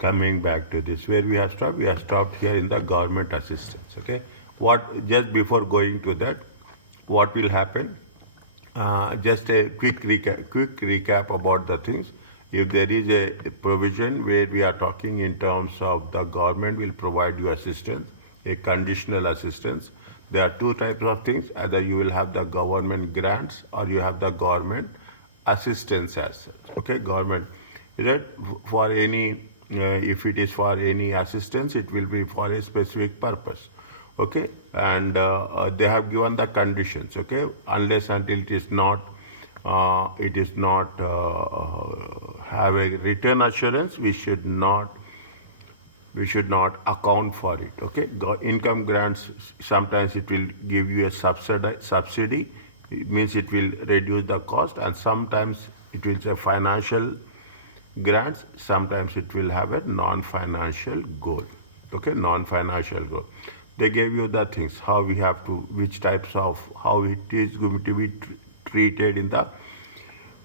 Coming back to this, where we have stopped here in the government assistance. Okay, what just before going to that, what will happen? Just a quick recap about the things. If there is a provision where we are talking in terms of the government will provide you assistance, a conditional assistance, there are two types of things. Either you will have the government grants or you have the government assistance as such. Okay, government is that for any if it is for any assistance, it will be for a specific purpose. Okay, and they have given the conditions. Okay, unless until it is not have a return assurance, we should not account for it. Okay, income grants, sometimes it will give you a subsidy. It means it will reduce the cost, and sometimes it will say financial grants, sometimes it will have a non-financial goal. Okay, non-financial goal. They gave you the things, how we have to, which types of, how it is going to be treated in the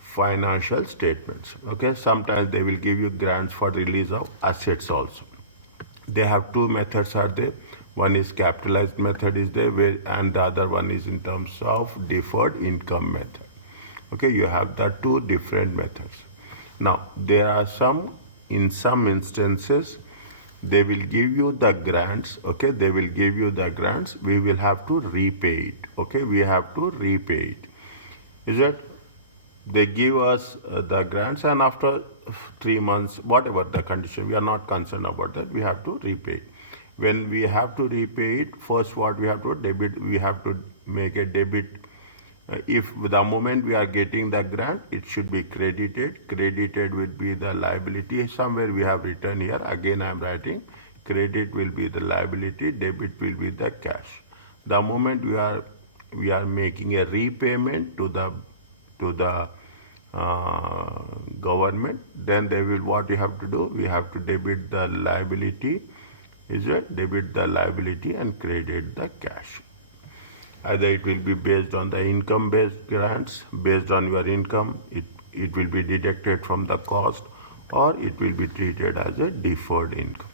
financial statements. Okay, sometimes they will give you grants for release of assets also. They have two methods are there. One is capitalized method is there, and the other one is in terms of deferred income method. Okay, you have the two different methods. Now, there are in some instances, they will give you the grants. Okay, they will give you the grants. We will have to repay it. Okay, we have to repay it. Is it? They give us the grants, and after 3 months, whatever the condition, we are not concerned about that. We have to repay it. When we have to repay it, first what we have to debit, we have to make a debit. If the moment we are getting the grant, it should be credited. Credited will be the liability. Somewhere we have written here. Again, I am writing. Credit will be the liability. Debit will be the cash. The moment we are making a repayment to the government, then they will, what you have to do? We have to debit the liability. Is it? Debit the liability and credit the cash. Either it will be based on the income-based grants, based on your income, it will be deducted from the cost, or it will be treated as a deferred income.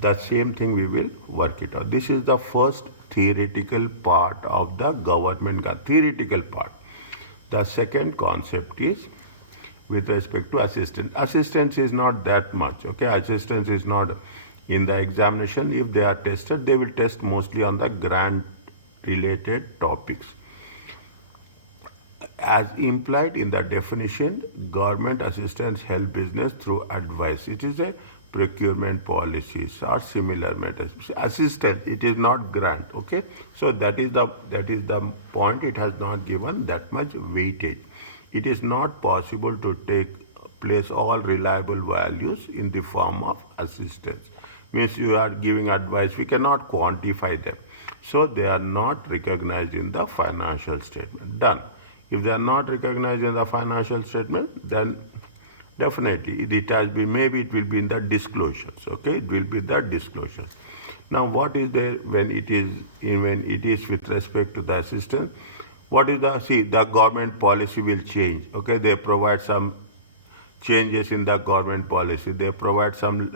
The same thing we will work it out. This is the first theoretical part of the government grant, theoretical part. The second concept is with respect to assistance. Assistance is not that much. Okay, assistance is not in the examination. If they are tested, they will test mostly on the grant related topics. As implied in the definition, government assistance help business through advice. It is a procurement policies or similar matters. Assistance, it is not grant. Okay, so that is the point. It has not given that much weightage. It is not possible to place all reliable values in the form of assistance. Means you are giving advice, we cannot quantify them. So they are not recognized in the financial statement. Done. If they are not recognized in the financial statement, then definitely it has been, maybe it will be in the disclosures. Okay, it will be the disclosures. Now, what is there when it is with respect to the assistance? What is the government policy will change. Okay, they provide some changes in the government policy. They provide some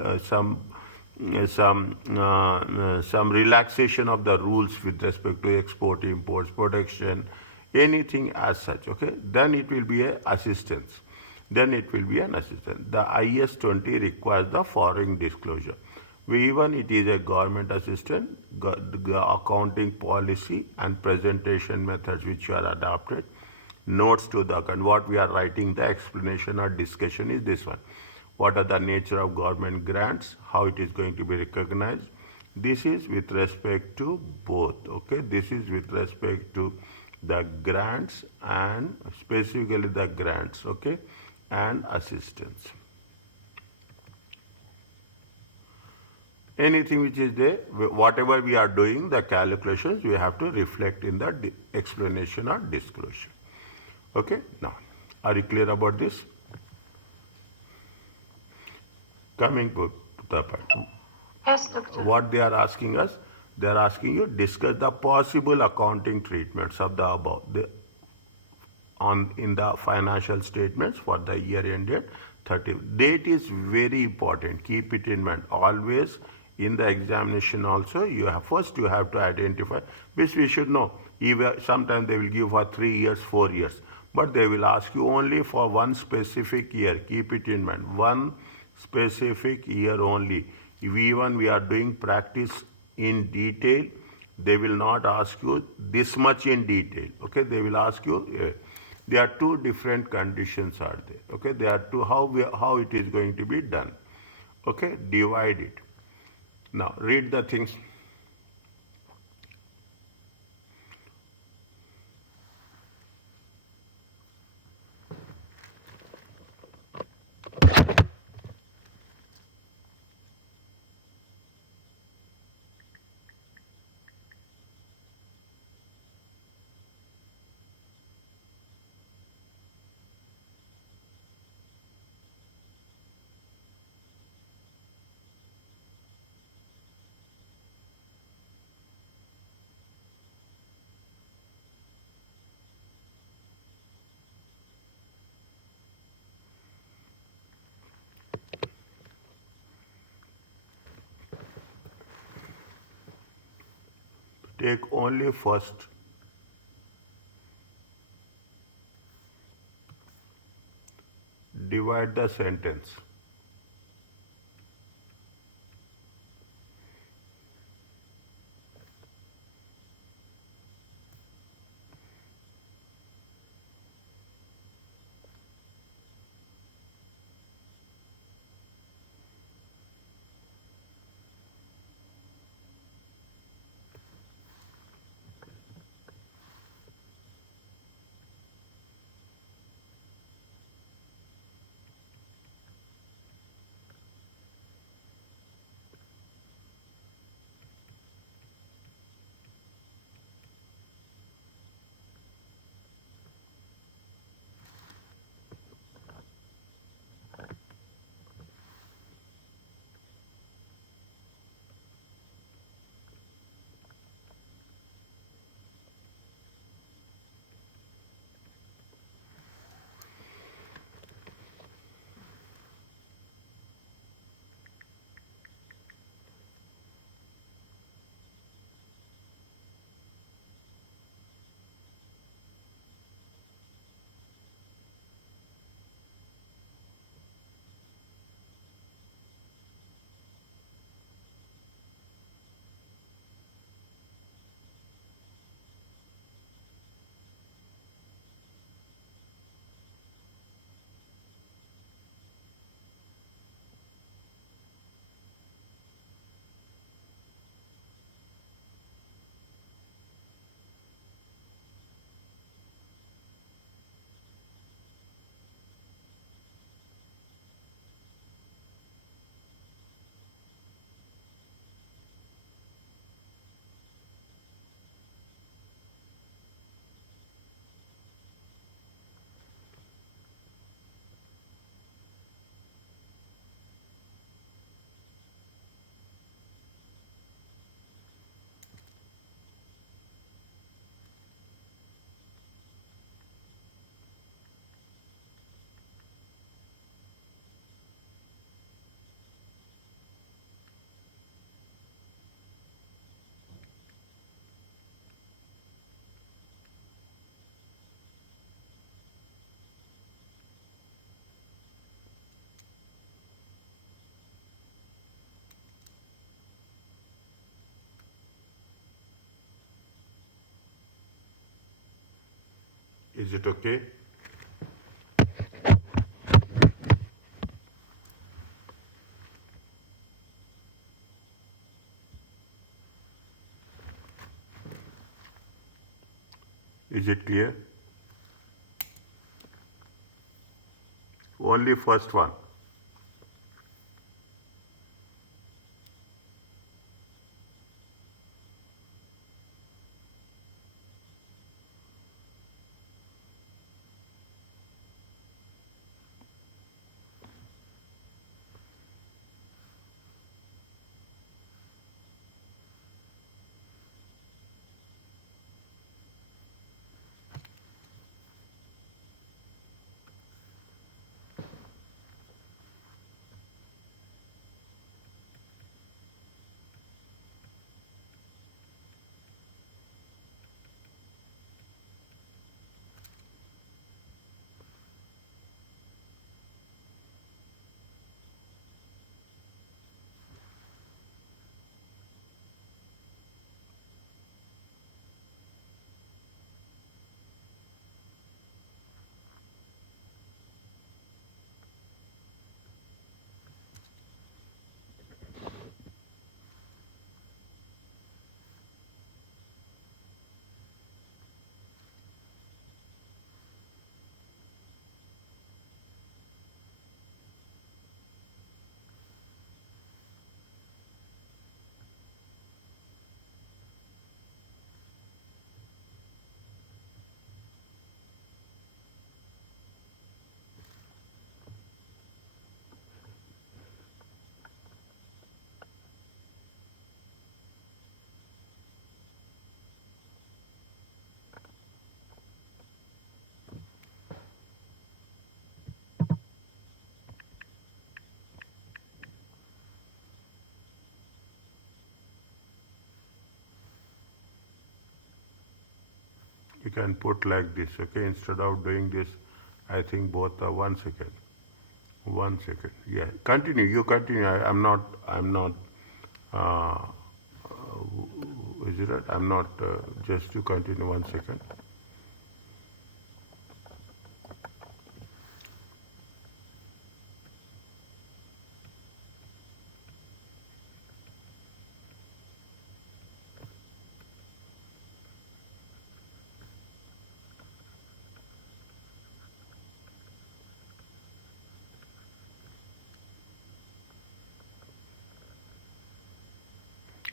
relaxation of the rules with respect to export, imports, protection, anything as such. Okay, then it will be an assistance. The IS 20 requires the following disclosure. Even it is a government assistance, the accounting policy and presentation methods which you are adopted, notes to the account. What we are writing, the explanation or discussion is this one. What are the nature of government grants, how it is going to be recognized. This is with respect to both. Okay, this is with respect to the grants and specifically the grants. Okay, and assistance. Anything which is there, whatever we are doing, the calculations, we have to reflect in the explanation or disclosure. Okay, now, are you clear about this? Coming to the point. Yes, Doctor. What they are asking us, they are asking you discuss the possible accounting treatments of the above in the financial statements for the year ended 30. Date is very important. Keep it in mind. Always in the examination also, first you have to identify, which we should know. Even sometimes they will give for 3 years, 4 years, but they will ask you only for one specific year. Keep it in mind. One specific year only. If even we are doing practice in detail, they will not ask you this much in detail. Okay, they will ask you. There are two different conditions are there. Okay, there are two how it is going to be done. Okay, divide it. Now read the things. Take only first. Divide the sentence. Is it okay? Is it clear? Only first one. you can put like this, okay, instead of doing this. I think both are 1 second. 1 second. Yeah, continue. You continue. I'm not. Uh, is it right? I'm not. Just to continue 1 second.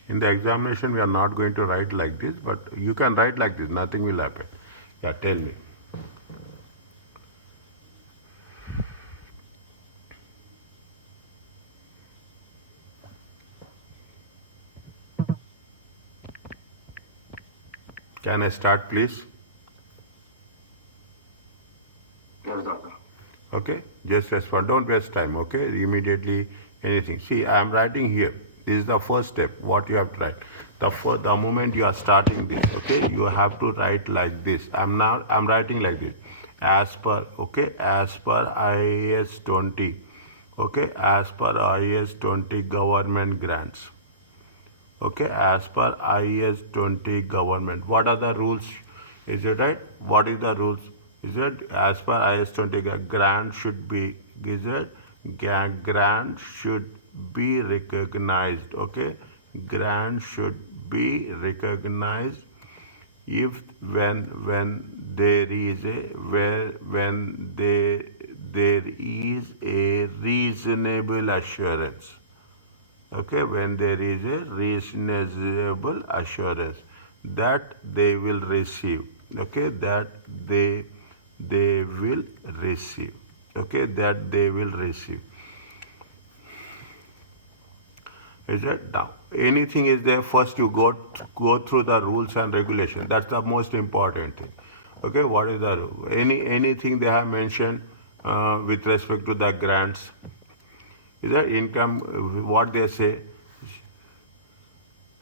In the examination, we are not going to write like this, but you can write like this. Nothing will happen. Yeah, tell me. Can I start, please? Yes, doctor. Okay, just respond. Don't waste time. Okay, immediately anything. See, I am writing here. This is the first step. What you have to write. The moment you are starting this, okay, you have to write like this. I'm writing like this. As per, okay, as per IAS 20, okay, as per IAS 20 government grants. Okay, as per IAS 20 government. What are the rules? Is it right? What is the rules? Is it as per IAS 20 grant should be, is it? Grant should be recognized. Okay, grant should be recognized if when there is a when there is a reasonable assurance. Okay, when there is a reasonable assurance that they will receive, okay, that they will receive, okay, that they will receive. Is that now? Anything is there, first you go through the rules and regulation. That's the most important thing. Okay, what is the anything they have mentioned with respect to the grants? Is that income? What they say?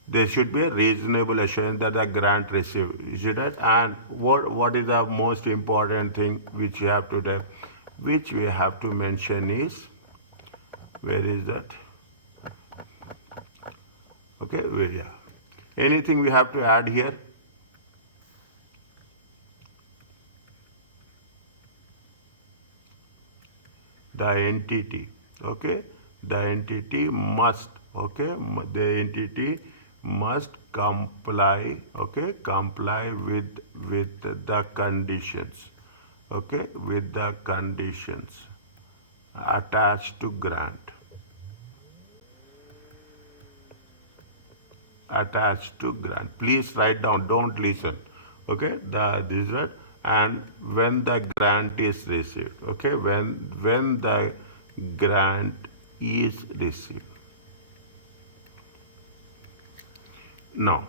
There should be a reasonable assurance that the grant received. Is it right? And what is the most important thing which you have to do? Which we have to mention is, where is that? Okay, yeah. Anything we have to add here? The entity, okay? The entity must, okay? The entity must comply, okay? Comply with the conditions, okay? With the conditions attached to grant. Attached to grant. Please write down, don't listen. Okay, this is right. And when the grant is received, okay, when the grant is received. Now,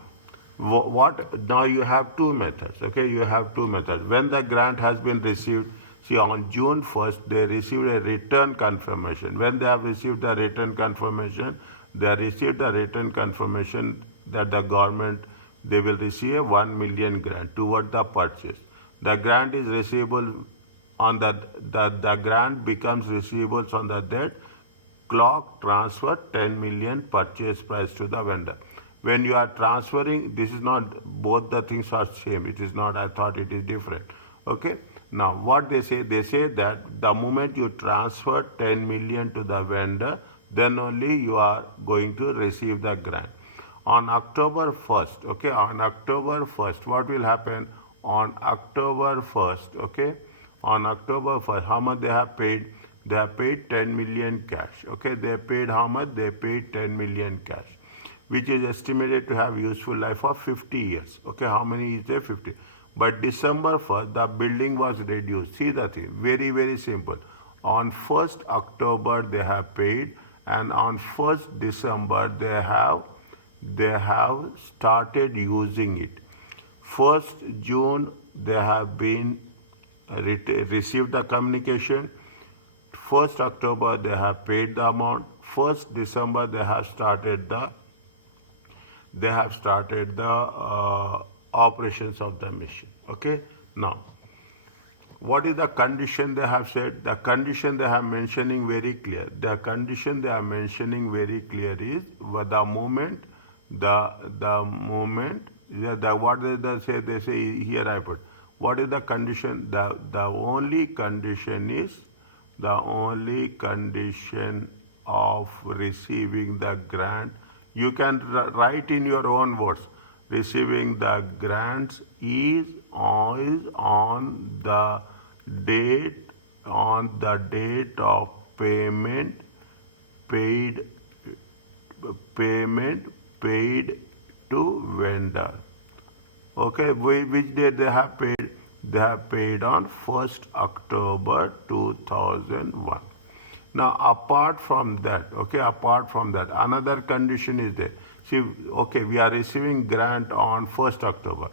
now you have two methods, okay, you have two methods. When the grant has been received, see, on June 1st, they received a return confirmation. When they have received the return confirmation, they received the written confirmation that the government, they will receive a 1 million grant toward the purchase. The grant is receivable on the grant becomes receivable on the date clock transfer 10 million purchase price to the vendor. When you are transferring, this is not, both the things are same. It is not, I thought it is different. Okay. Now what they say that the moment you transfer 10 million to the vendor, then only you are going to receive the grant. On October 1st, okay, on October 1st, what will happen? On October 1st, okay, on October 1st, how much they have paid? They have paid 10 million cash, okay, they paid how much? They paid 10 million cash, which is estimated to have useful life of 50 years, okay, how many is there? 50. But December 1st, the building was reduced. See the thing, very, very simple. On 1st October, they have paid, and on 1st December they have started using it. 1st June they have been received the communication. 1st October they have paid the amount. 1st December they have started the operations of the machine. Okay, now what is the condition they have said? The condition they have mentioning very clear. The condition they are mentioning very clear is the moment, the moment, what they say? They say here I put. What is the condition? The only condition is the only condition of receiving the grant. You can write in your own words. Receiving the grants is on the date of paid payment paid to vendor. Okay, which date they have paid? They have paid on 1st October 2001. Now, apart from that, another condition is there. See, okay, we are receiving grant on 1st October,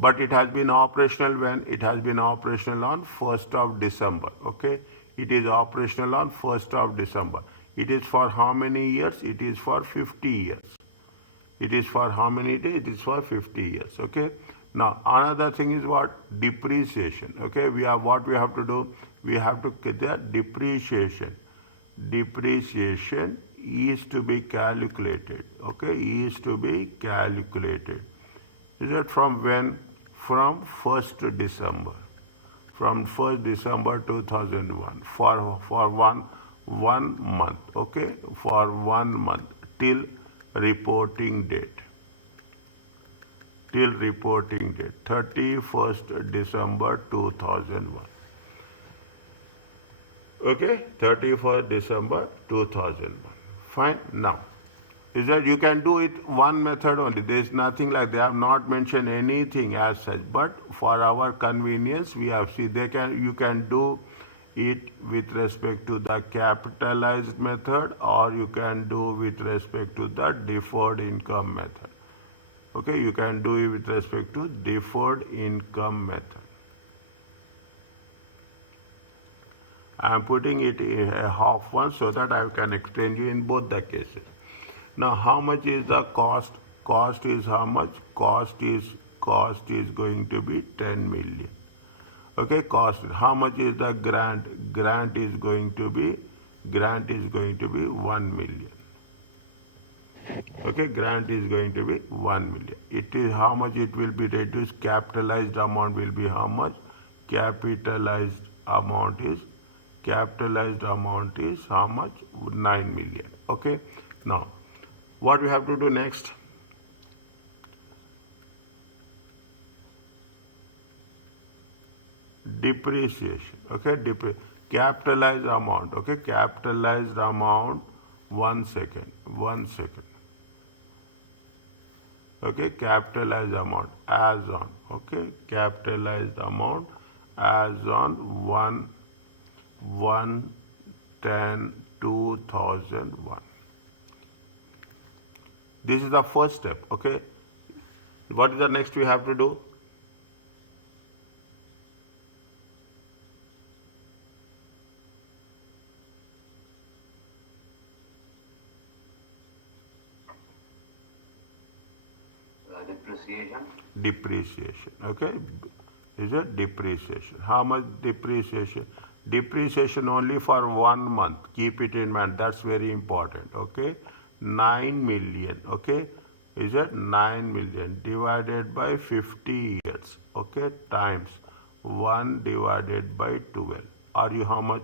but it has been operational when? It has been operational on 1st of December, okay? It is operational on 1st of December. It is for how many years? It is for 50 years. It is for how many days? It is for 50 years. Okay. Now another thing is what? Depreciation. Okay. What we have to do? We have to get the depreciation. Depreciation is to be calculated. Okay. Is to be calculated. Is it from when? From 1st December. From 1st December 2001 for one month. Okay. For 1 month till reporting date. Till reporting date, 31st December 2001. Okay, 31st December 2001. Fine. Now, is that you can do it one method only. There is nothing like they have not mentioned anything as such. But for our convenience, we have see you can do it with respect to the capitalized method, or you can do with respect to the deferred income method. Okay, you can do it with respect to deferred income method. I am putting it in a half one so that I can explain you in both the cases. Now, how much is the cost? Cost is how much? Cost is going to be 10 million. Okay, cost. How much is the grant? Grant is going to be 1 million. Okay, grant is going to be 1 million. It is how much it will be reduced. Capitalized amount will be how much? Capitalized amount is how much? 9 million. Okay. Now, what we have to do next? Depreciation. Okay, capitalized amount. Okay, capitalized amount. 1 second. Okay, capitalized amount as on. Okay, capitalized amount as on 1/10/2001. This is the first step. Okay, what is the next we have to do? Depreciation. Okay, is it depreciation? How much depreciation? Depreciation only for 1 month. Keep it in mind. That's very important. Okay, 9 million. Okay, is it 9 million divided by 50 years? Okay, times 1 divided by 12. Are you how much?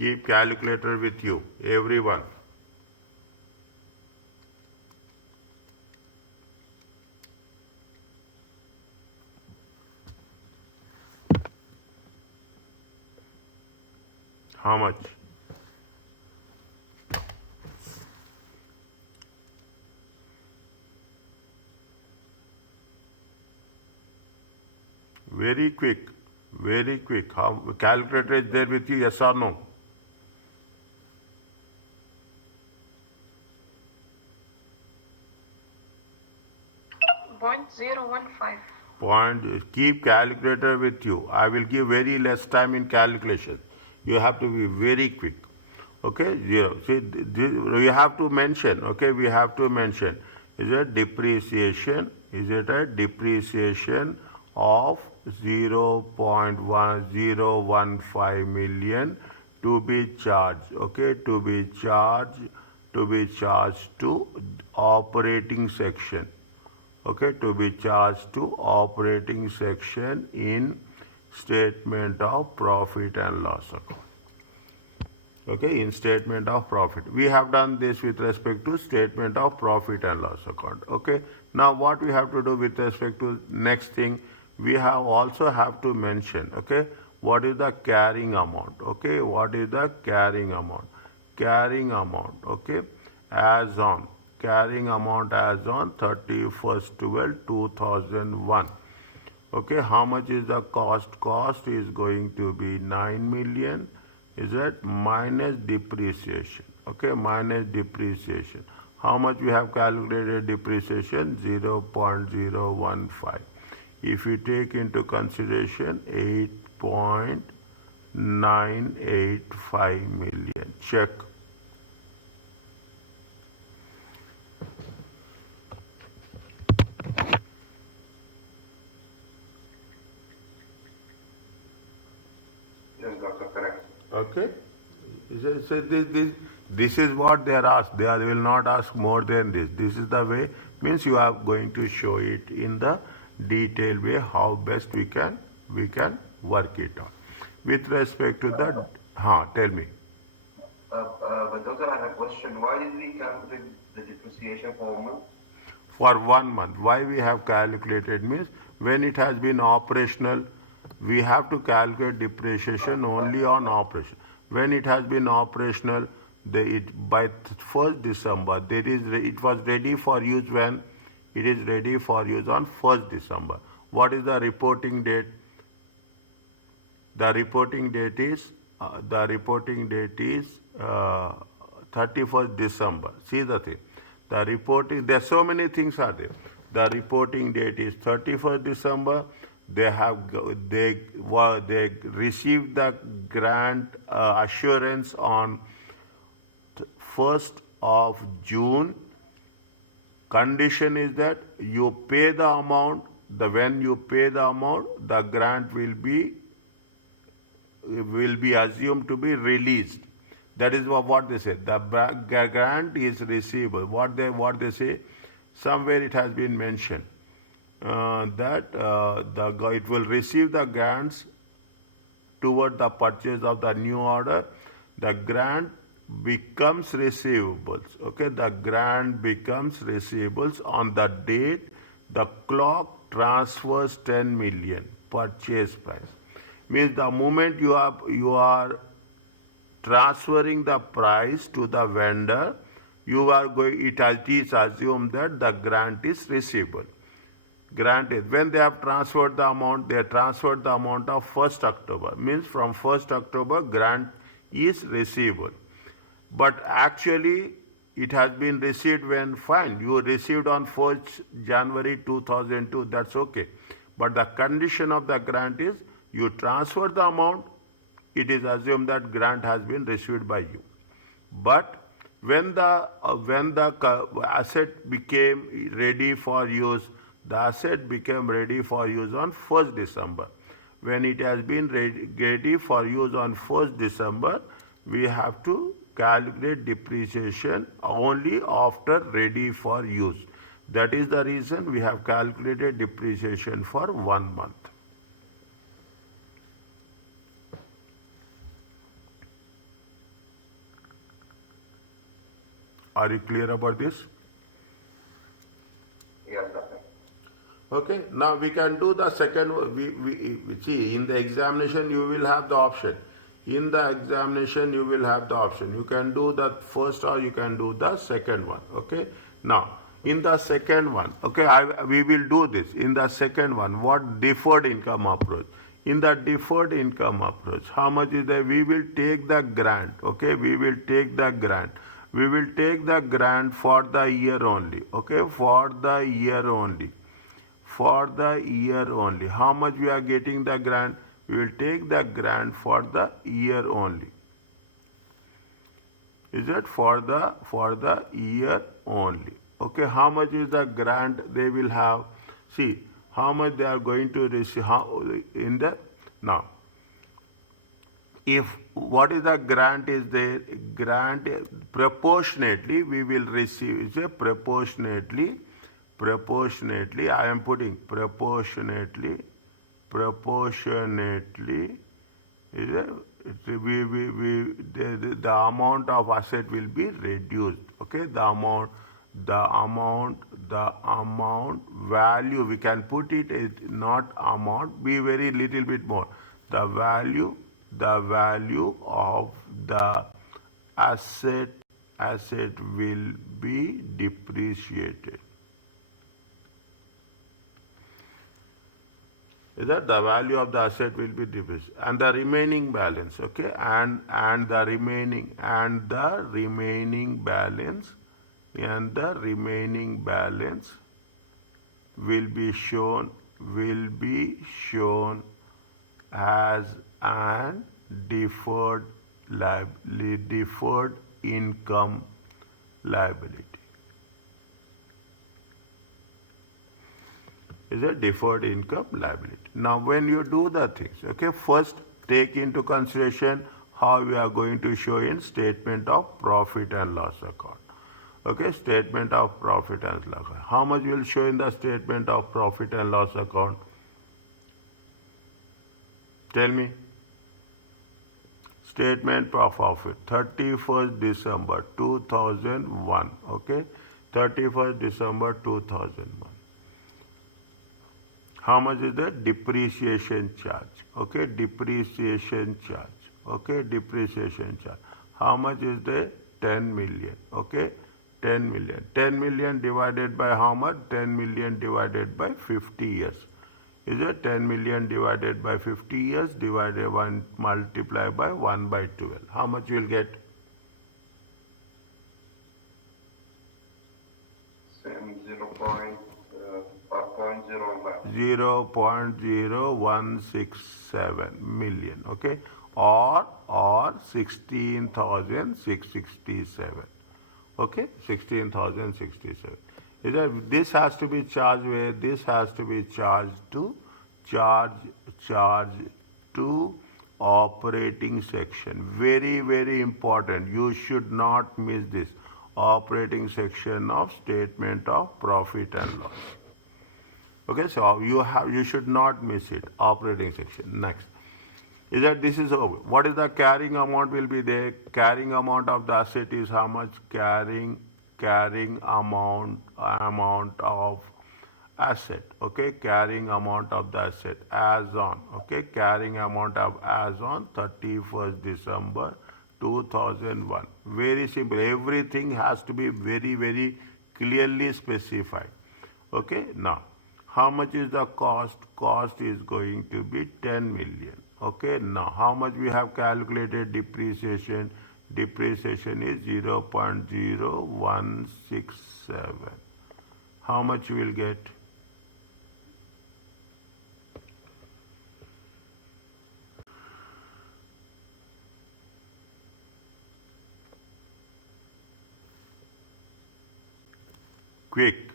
Keep calculator with you, everyone. How much? Very quick, very quick. How calculator is there with you? Yes or no? 0.015. Keep calculator with you. I will give very less time in calculation. You have to be very quick. Okay, 0. See, we have to mention, okay, we have to mention, is it depreciation, is it a depreciation of 0.1015 million to be charged, okay, to be charged to operating section, okay, to be charged to operating section in statement of profit and loss account. Okay, in statement of profit. We have done this with respect to statement of profit and loss account. Okay, now what we have to do with respect to next thing, we have also have to mention, okay, what is the carrying amount, okay, what is the carrying amount, okay, as on, carrying amount as on 31st/12/2001. Okay, how much is the cost? Cost is going to be 9 million, is that minus depreciation, okay, minus depreciation. How much we have calculated depreciation? 0.015. If you take into consideration 8.985 million, check. Yes, doctor, correct. Okay? So this is what they are asked. They will not ask more than this. This is the way, means you are going to show it in the detailed way how best we can work it out. With respect to the, tell me. But doctor, I have a question. Why did we calculate the depreciation for a month? For 1 month. Why we have calculated means when it has been operational, we have to calculate depreciation only on operation. When it has been operational, by 1st December, it was ready for use when? It is ready for use on 1st December. What is the reporting date? The reporting date is 31st December. See the thing. The reporting, there are so many things are there. The reporting date is 31st December. They received the grant assurance on 1st of June. Condition is that you pay the amount. When you pay the amount, the grant will be assumed to be released. That is what they say. The grant is receivable. What they say, somewhere it has been mentioned that it will receive the grants toward the purchase of the new order. The grant becomes receivables. Okay, the grant becomes receivables on the date the clock transfers 10 million purchase price. Means the moment you are transferring the price to the vendor, it is assumed that the grant is receivable. Granted, when they have transferred the amount, they have transferred the amount of 1st October. Means from 1st October, grant is receivable. But actually, it has been received when, fine, you received on 1st January 2002, that's okay. But the condition of the grant is, you transfer the amount, it is assumed that grant has been received by you. But when the asset became ready for use, the asset became ready for use on 1st December. When it has been ready for use on 1st December, we have to calculate depreciation only after ready for use. That is the reason we have calculated depreciation for 1 month. Are you clear about this? Yes, doctor. Okay, now we can do the second. See, in the examination you will have the option. In the examination you will have the option. You can do the first or you can do the second one. Okay, now in the second one, okay, we will do this. In the second one, what deferred income approach? In the deferred income approach, how much is there? We will take the grant. Okay, we will take the grant. We will take the grant for the year only. Okay, for the year only. For the year only. How much we are getting the grant? We will take the grant for the year only. Is it for the year only? Okay, how much is the grant they will have? See how much they are going to receive. How in the now? If what is the grant is there? Grant proportionately we will receive. Is a proportionately. I am putting proportionately. Is a, the amount of asset will be reduced. Okay, the amount value we can put it is not amount, be very little bit more. The value of the asset will be depreciated. Is that the value of the asset will be depreciated and the remaining balance, okay, and the remaining balance will be shown as an deferred income liability. Is a deferred income liability. Now, when you do the things, okay, first take into consideration how we are going to show in statement of profit and loss account. Okay, statement of profit and loss account. How much will show in the statement of profit and loss account? Tell me. Statement of profit, 31st December 2001. Okay, 31st December 2001. How much is the depreciation charge? Okay, depreciation charge. Okay, depreciation charge. How much is the 10 million? Okay, 10 million. 10 million divided by how much? 10 million divided by 50 years. Is it 10 million divided by 50 years divided 1 multiplied by 1 by 12? How much you will get? Same 0.01. 0.0167 million, okay, or 16,667, okay, 16,067. Is that this has to be charged where? This has to be charged to operating section. Very, very important. You should not miss this operating section of statement of profit and loss. Okay, so you should not miss it. Operating section. Next is that this is over. What is the carrying amount will be there? Carrying amount of the asset is how much? Carrying amount of asset. Okay, carrying amount of the asset as on. Okay, carrying amount of as on 31st December 2001. Very simple. Everything has to be very, very clearly specified. Okay, now how much is the cost? Cost is going to be 10 million. Okay, now how much we have calculated depreciation? Depreciation is 0.0167. How much you will get? Quick.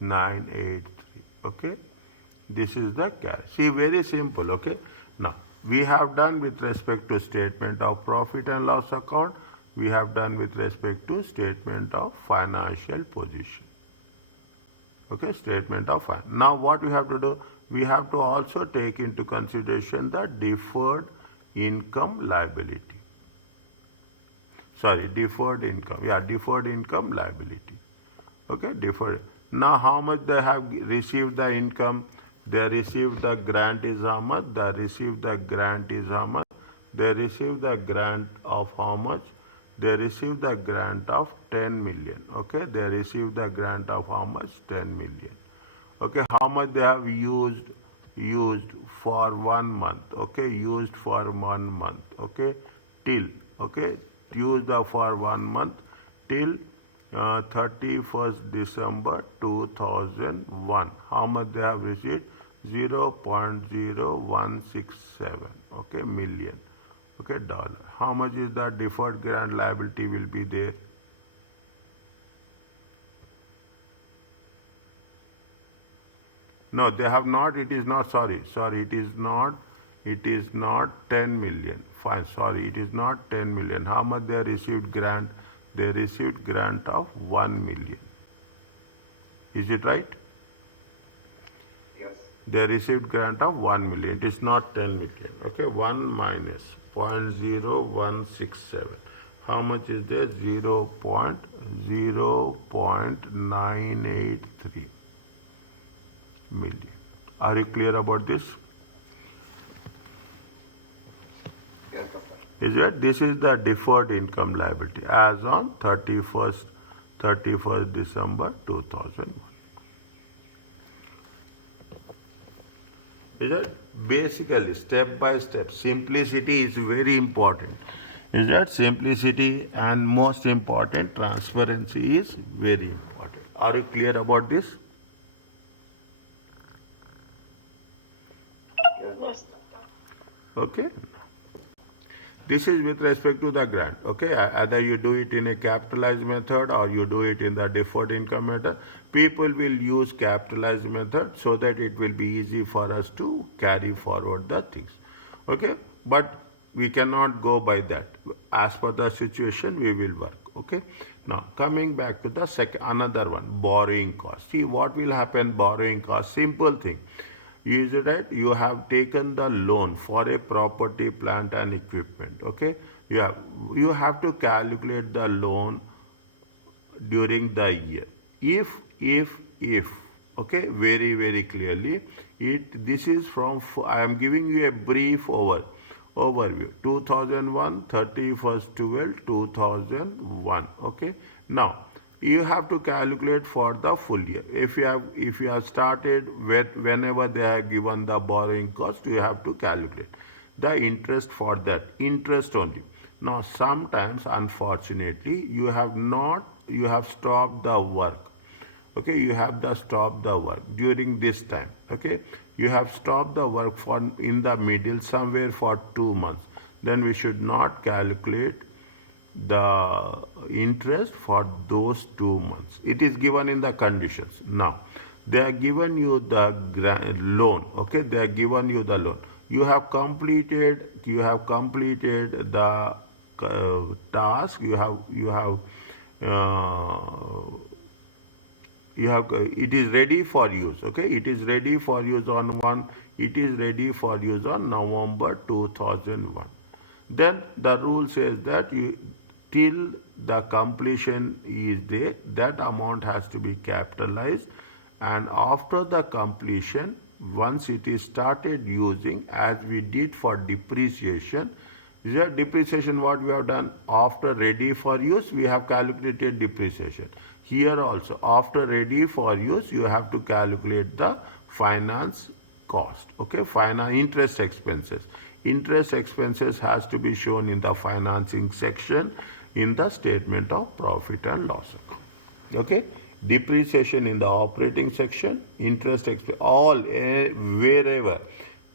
$983. Okay, this is the cash. See, very simple. Okay, now we have done with respect to statement of profit and loss account. We have done with respect to statement of financial position. Okay, statement of finance. Now what we have to do? We have to also take into consideration the deferred income liability. Sorry, deferred income. Yeah, deferred income liability. Okay, deferred. Now how much they have received the income? They received the grant is how much? They received the grant is how much? They received the grant of how much? They received the grant of 10 million. Okay, they received the grant of how much? 10 million. Okay, how much they have used for 1 month? Okay, used for 1 month. Okay, till, okay, use the for 1 month till 31st December 2001. How much they have received? 0.0167, okay, million, okay, dollar. How much is the deferred grant liability will be there? No, they have not, it is not, sorry, it is not 10 million. Fine, sorry, it is not 10 million. How much they received grant? They received grant of 1 million. Is it right? Yes. They received grant of 1 million. It is not 10 million. Okay, 1 minus 0.0167. How much is there? 0.983 million. Are you clear about this? Yes, doctor. Is it? This is the deferred income liability as on 31st December 2001. Is it? Basically, step by step, simplicity is very important. Is that simplicity and most important, transparency is very important. Are you clear about this? Yes. Okay. This is with respect to the grant. Okay, either you do it in a capitalized method or you do it in the deferred income method. People will use capitalized method so that it will be easy for us to carry forward the things. Okay, but we cannot go by that. As per the situation, we will work. Okay. Now coming back to the another one, borrowing cost. See what will happen. Borrowing cost. Simple thing. Is it right? You have taken the loan for a property, plant and equipment. Okay. You have to calculate the loan during the year. If, okay, very, very clearly, this is from, I am giving you a brief overview. 2001, 31st 12, 2001. Okay. Now, you have to calculate for the full year. If you have started whenever they have given the borrowing cost, you have to calculate the interest for that, interest only. Now, sometimes, unfortunately, you have stopped the work. Okay, you have stopped the work during this time. Okay, you have stopped the work for in the middle somewhere for 2 months. Then we should not calculate the interest for those 2 months. It is given in the conditions. Now, they are given you the loan. Okay, they are given you the loan. You have completed the task. It is ready for use. Okay, it is ready for use on November 2001. Then the rule says that till the completion is there, that amount has to be capitalized, and after the completion, once it is started using, as we did for depreciation, depreciation what we have done after ready for use, we have calculated depreciation. Here also, after ready for use, you have to calculate the finance cost. Okay, interest expenses. Interest expenses has to be shown in the financing section in the statement of profit and loss account. Okay, depreciation in the operating section, interest expense, all wherever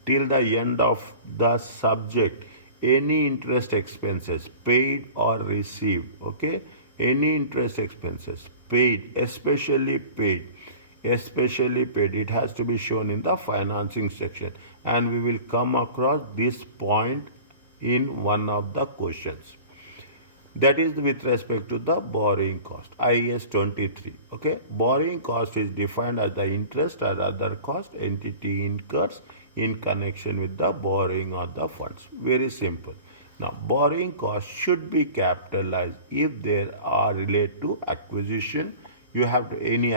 till the end of the subject, any interest expenses paid or received. Okay, any interest expenses paid, especially paid, it has to be shown in the financing section, and we will come across this point in one of the questions. That is with respect to the borrowing cost, IAS 23. Okay, borrowing cost is defined as the interest or other cost entity incurs in connection with the borrowing of the funds. Very simple. Now, borrowing cost should be capitalized if they are related to acquisition. You have to any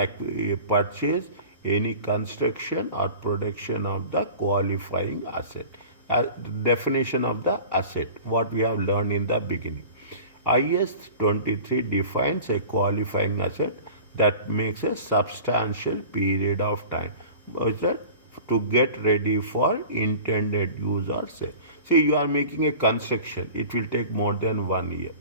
purchase, any construction or production of the qualifying asset. Definition of the asset, what we have learned in the beginning. IS 23 defines a qualifying asset that makes a substantial period of time to get ready for intended use or sale. See, you are making a construction. It will take more than 1 year.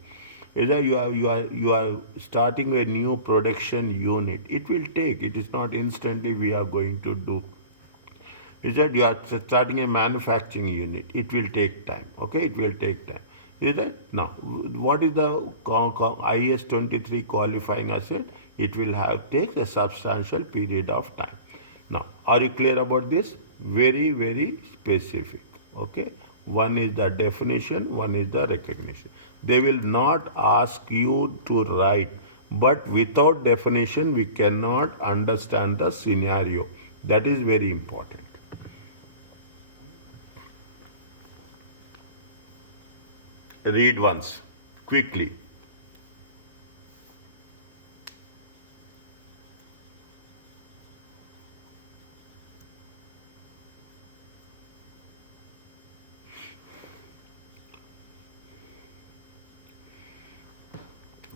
Either you are starting a new production unit. It will take. It is not instantly we are going to do. Is that you are starting a manufacturing unit. It will take time. Okay, it will take time. Is that now? What is the IS 23 qualifying asset? It will have takes a substantial period of time. Now, are you clear about this? Very, very specific. Okay. One is the definition, one is the recognition. They will not ask you to write, but without definition, we cannot understand the scenario. That is very important. Read once, quickly.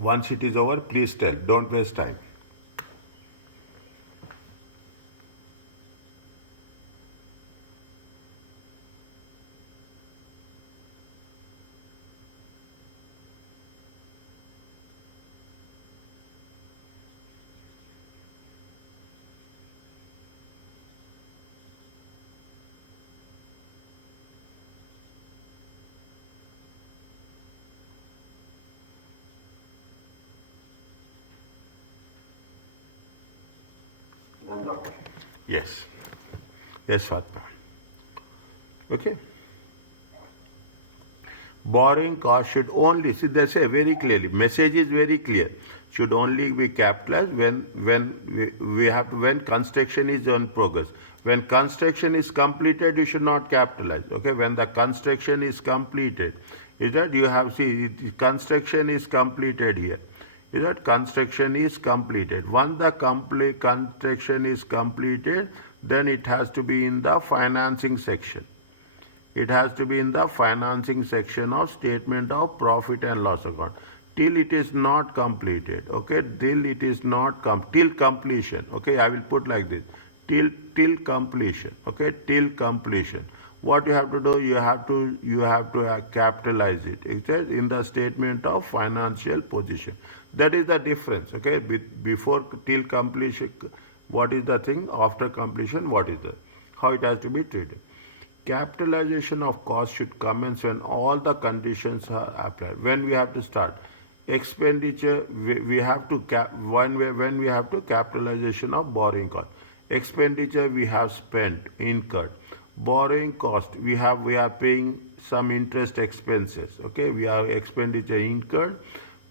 Once it is over, please tell. Don't waste time. Done, doctor. Yes. Yes, Fatma. Okay. Borrowing cost should only, see they say very clearly, message is very clear, should only be capitalized when we have to, when construction is on progress. When construction is completed, you should not capitalize. Okay, when the construction is completed, is that you have, see, construction is completed here. Is that construction is completed. Once the construction is completed, then it has to be in the financing section. It has to be in the financing section of statement of profit and loss account. Till it is not completed, okay, till it is not till completion, okay, I will put like this, till completion, okay, till completion. What you have to do, you have to capitalize it. It says in the statement of financial position. That is the difference, okay, before till completion, what is the thing, after completion, what is the, how it has to be treated. Capitalization of cost should commence when all the conditions are applied. When we have to start expenditure, we have to when we have to capitalization of borrowing cost. Expenditure we have spent, incurred. Borrowing cost we are paying some interest expenses. Okay, we have expenditure incurred.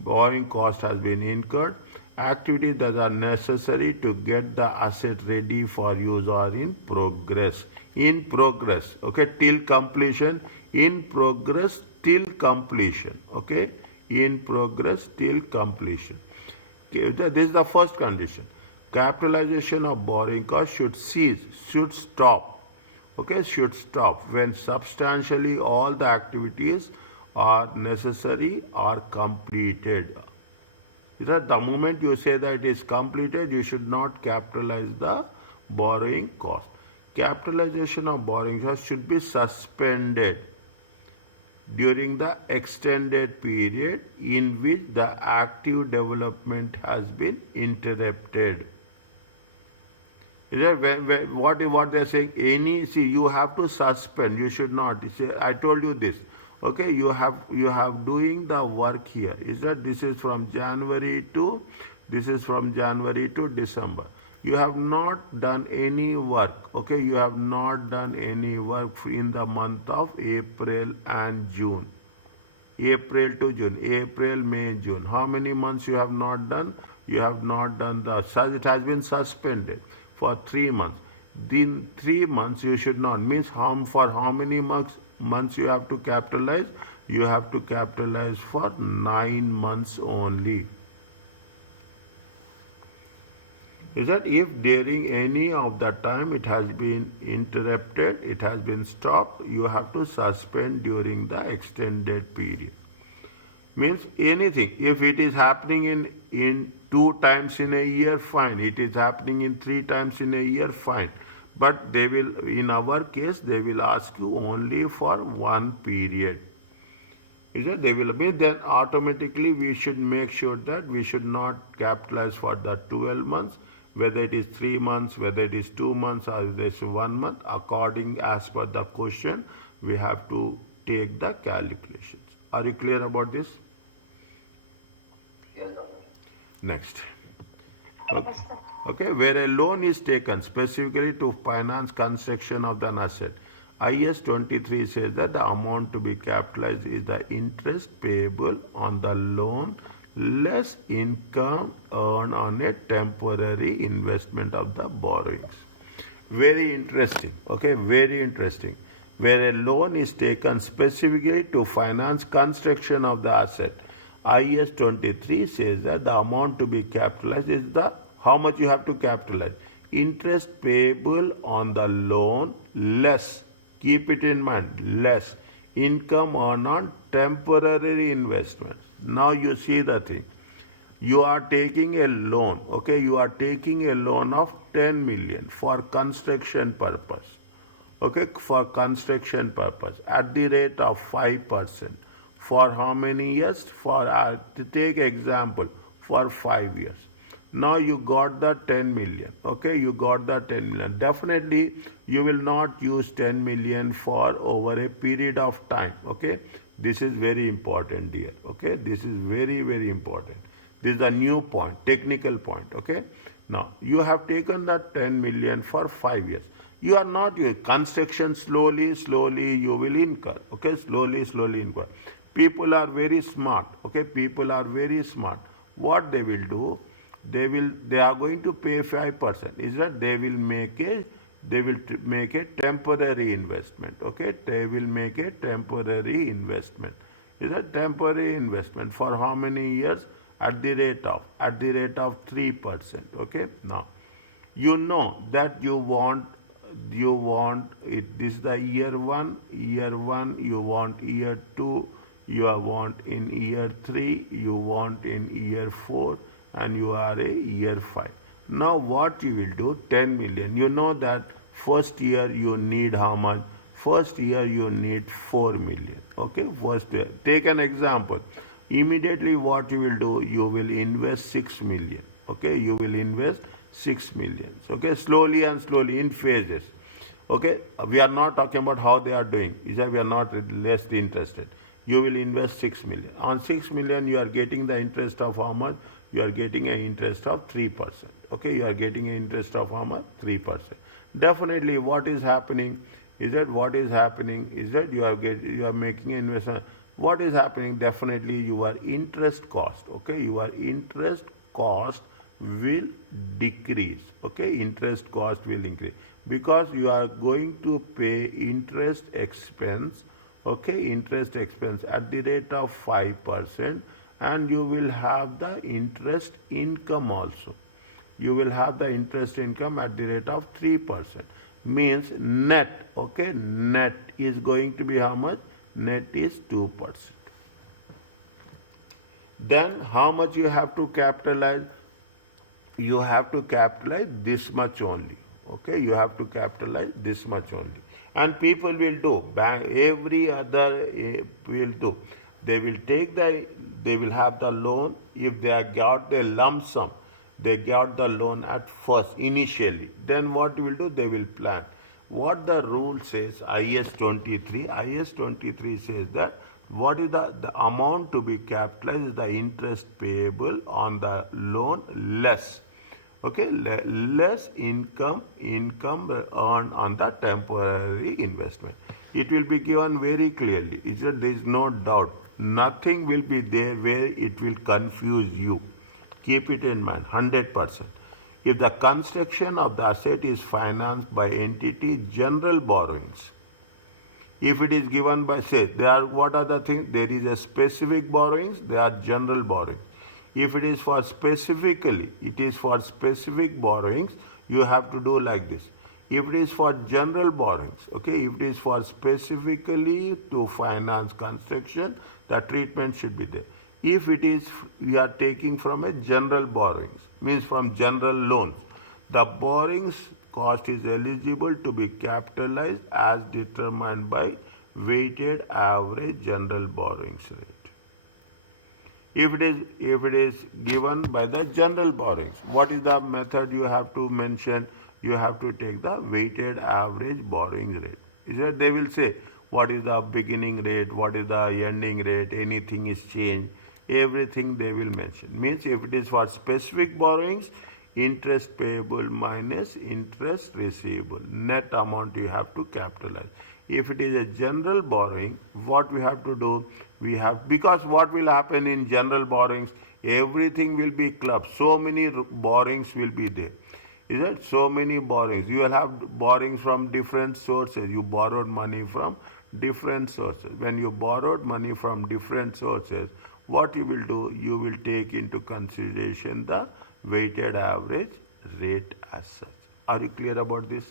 Borrowing cost has been incurred. Activities that are necessary to get the asset ready for use are in progress. In progress, okay, till completion, in progress till completion, okay, in progress till completion. Okay, this is the first condition. Capitalization of borrowing cost should cease, should stop, okay, should stop when substantially all the activities are necessary or completed. That the moment you say that it is completed, you should not capitalize the borrowing cost. Capitalization of borrowing cost should be suspended during the extended period in which the active development has been interrupted. Is that what they are saying? See, you have to suspend. You should not. See, I told you this. Okay, you have doing the work here. Is that this is from January to December. You have not done any work. Okay, you have not done any work in the month of April and June. April to June, April, May, June. How many months you have not done? You have not done it has been suspended for 3 months. In 3 months you should not, means for how many months you have to capitalize? You have to capitalize for 9 months only. Is that if during any of that time it has been interrupted, it has been stopped, you have to suspend during the extended period. Means anything. If it is happening in 2 times in a year, fine. It is happening in 3 times in a year, fine. But they will, in our case, they will ask you only for one period. Is it? They will be, then automatically we should make sure that we should not capitalize for the 12 months, whether it is 3 months, whether it is 2 months, or it is 1 month, according as per the question, we have to take the calculations. Are you clear about this? Yes, doctor. Next. Okay, where a loan is taken specifically to finance construction of an asset. IS 23 says that the amount to be capitalized is the interest payable on the loan less income earned on a temporary investment of the borrowings. Very interesting, okay, very interesting. Where a loan is taken specifically to finance construction of the asset. IS 23 says that the amount to be capitalized is the, how much you have to capitalize? Interest payable on the loan less, keep it in mind, less income earned on temporary investments. Now you see the thing. You are taking a loan, okay, you are taking a loan of 10 million for construction purpose, okay, for construction purpose at the rate of 5%. For how many years? For, to take example, for 5 years. Now you got the 10 million, okay, you got the 10 million. Definitely you will not use 10 million for over a period of time, okay. This is very important, dear, okay, this is very, very important. This is a new point, technical point, okay. Now you have taken that 10 million for 5 years. You are not, your construction slowly, slowly you will incur, okay, slowly, slowly incur. People are very smart, okay, people are very smart. What they will do, they are going to pay 5%. Is that they will make a temporary investment, okay, they will make a temporary investment. Is a temporary investment for how many years? At the rate of 3%, okay. Now you know that you want it, this is the year one, you want year 2, you want in year 3, you want in year 4, and you are a year 5. Now what you will do, 10 million, you know that first year you need how much? First year you need 4 million, okay, first year. Take an example. Immediately what you will do, you will invest 6 million, okay, you will invest 6 million, okay, slowly and slowly in phases, okay. We are not talking about how they are doing, we are not less interested. You will invest 6 million. On 6 million you are getting the interest of how much? You are getting an interest of 3%, okay, you are getting an interest of how much? 3%. Definitely what is happening is that you are making an investment. What is happening? Definitely your interest cost, okay, your interest cost will decrease, okay, interest cost will increase because you are going to pay interest expense, okay, interest expense at the rate of 5%, and you will have the interest income also. You will have the interest income at the rate of 3%. Means net, okay, net is going to be how much? Net is 2%. Then how much you have to capitalize? You have to capitalize this much only, okay, you have to capitalize this much only. And people will do, every other will do. They will have the loan. If they have got a lump sum, they got the loan at first, initially. Then what will do? They will plan. What the rule says, IS 23 says that what is the amount to be capitalized is the interest payable on the loan less, okay, less income earned on the temporary investment. It will be given very clearly. There is no doubt. Nothing will be there where it will confuse you. Keep it in mind, 100%. If the construction of the asset is financed by entity general borrowings, if it is given by, say, what are the things? There is a specific borrowings, there are general borrowings. If it is for specific borrowings, you have to do like this. If it is for general borrowings, okay, if it is for specifically to finance construction, the treatment should be there. If it is, we are taking from a general borrowings, means from general loans, the borrowings cost is eligible to be capitalized as determined by weighted average general borrowings rate. If it is given by the general borrowings, what is the method you have to mention? You have to take the weighted average borrowing rate. Is that they will say what is the beginning rate, what is the ending rate, anything is changed, everything they will mention. Means if it is for specific borrowings, interest payable minus interest receivable, net amount you have to capitalize. If it is a general borrowing, what we have to do, because what will happen in general borrowings, everything will be clubbed, so many borrowings will be there. Is it? So many borrowings. You will have borrowings from different sources. You borrowed money from different sources. When you borrowed money from different sources, what you will do? You will take into consideration the weighted average rate as such. Are you clear about this?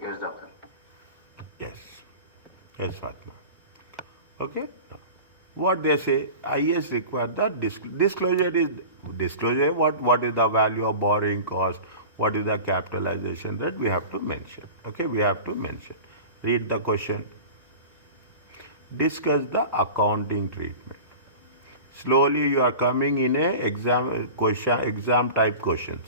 Yes, doctor. Yes. Yes, Fatma. Okay? What they say, IS require the disclosure is disclosure. What is the value of borrowing cost? What is the capitalization rate? We have to mention. Okay, we have to mention. Read the question. Discuss the accounting treatment. Slowly you are coming in a exam type questions.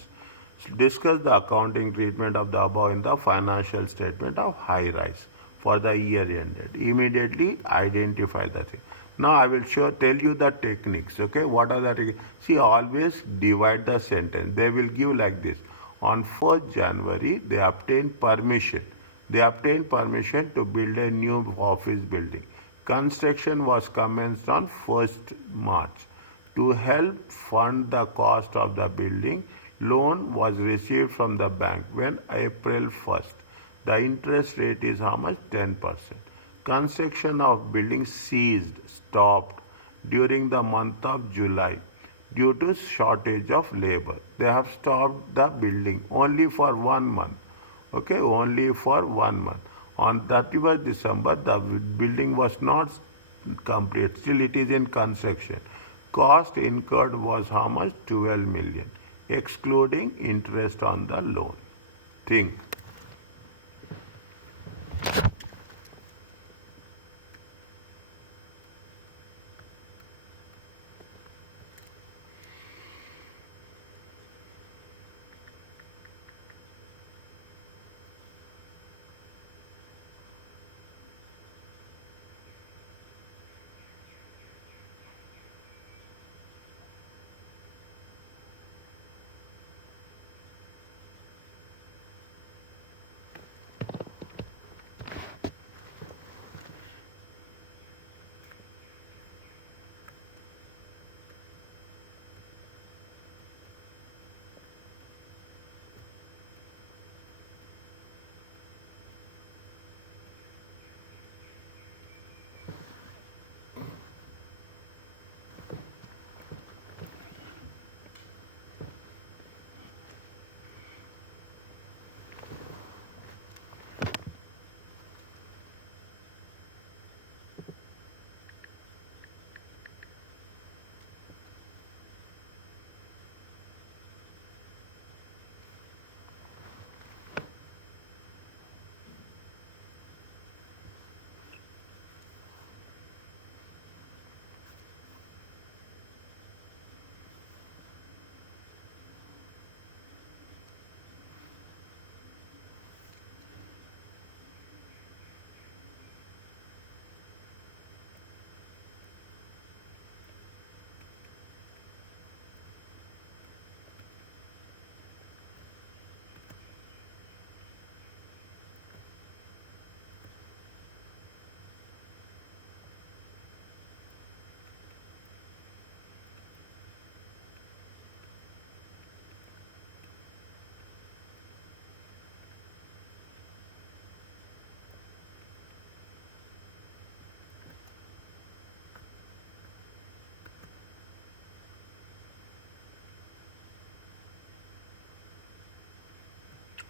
Discuss the accounting treatment of the above in the financial statement of high rise for the year ended. Immediately identify the thing. Now I will tell you the techniques. Okay, what are the techniques? See, always divide the sentence. They will give like this. On 1st January, they obtained permission. They obtained permission to build a new office building. Construction was commenced on 1st March. To help fund the cost of the building, loan was received from the bank when April 1st. The interest rate is how much? 10%. Construction of building stopped during the month of July due to shortage of labor. They have stopped the building only for 1 month. Okay, only for 1 month. On 31st December, the building was not complete. Still, it is in construction. Cost incurred was how much? 12 million, excluding interest on the loan. Think.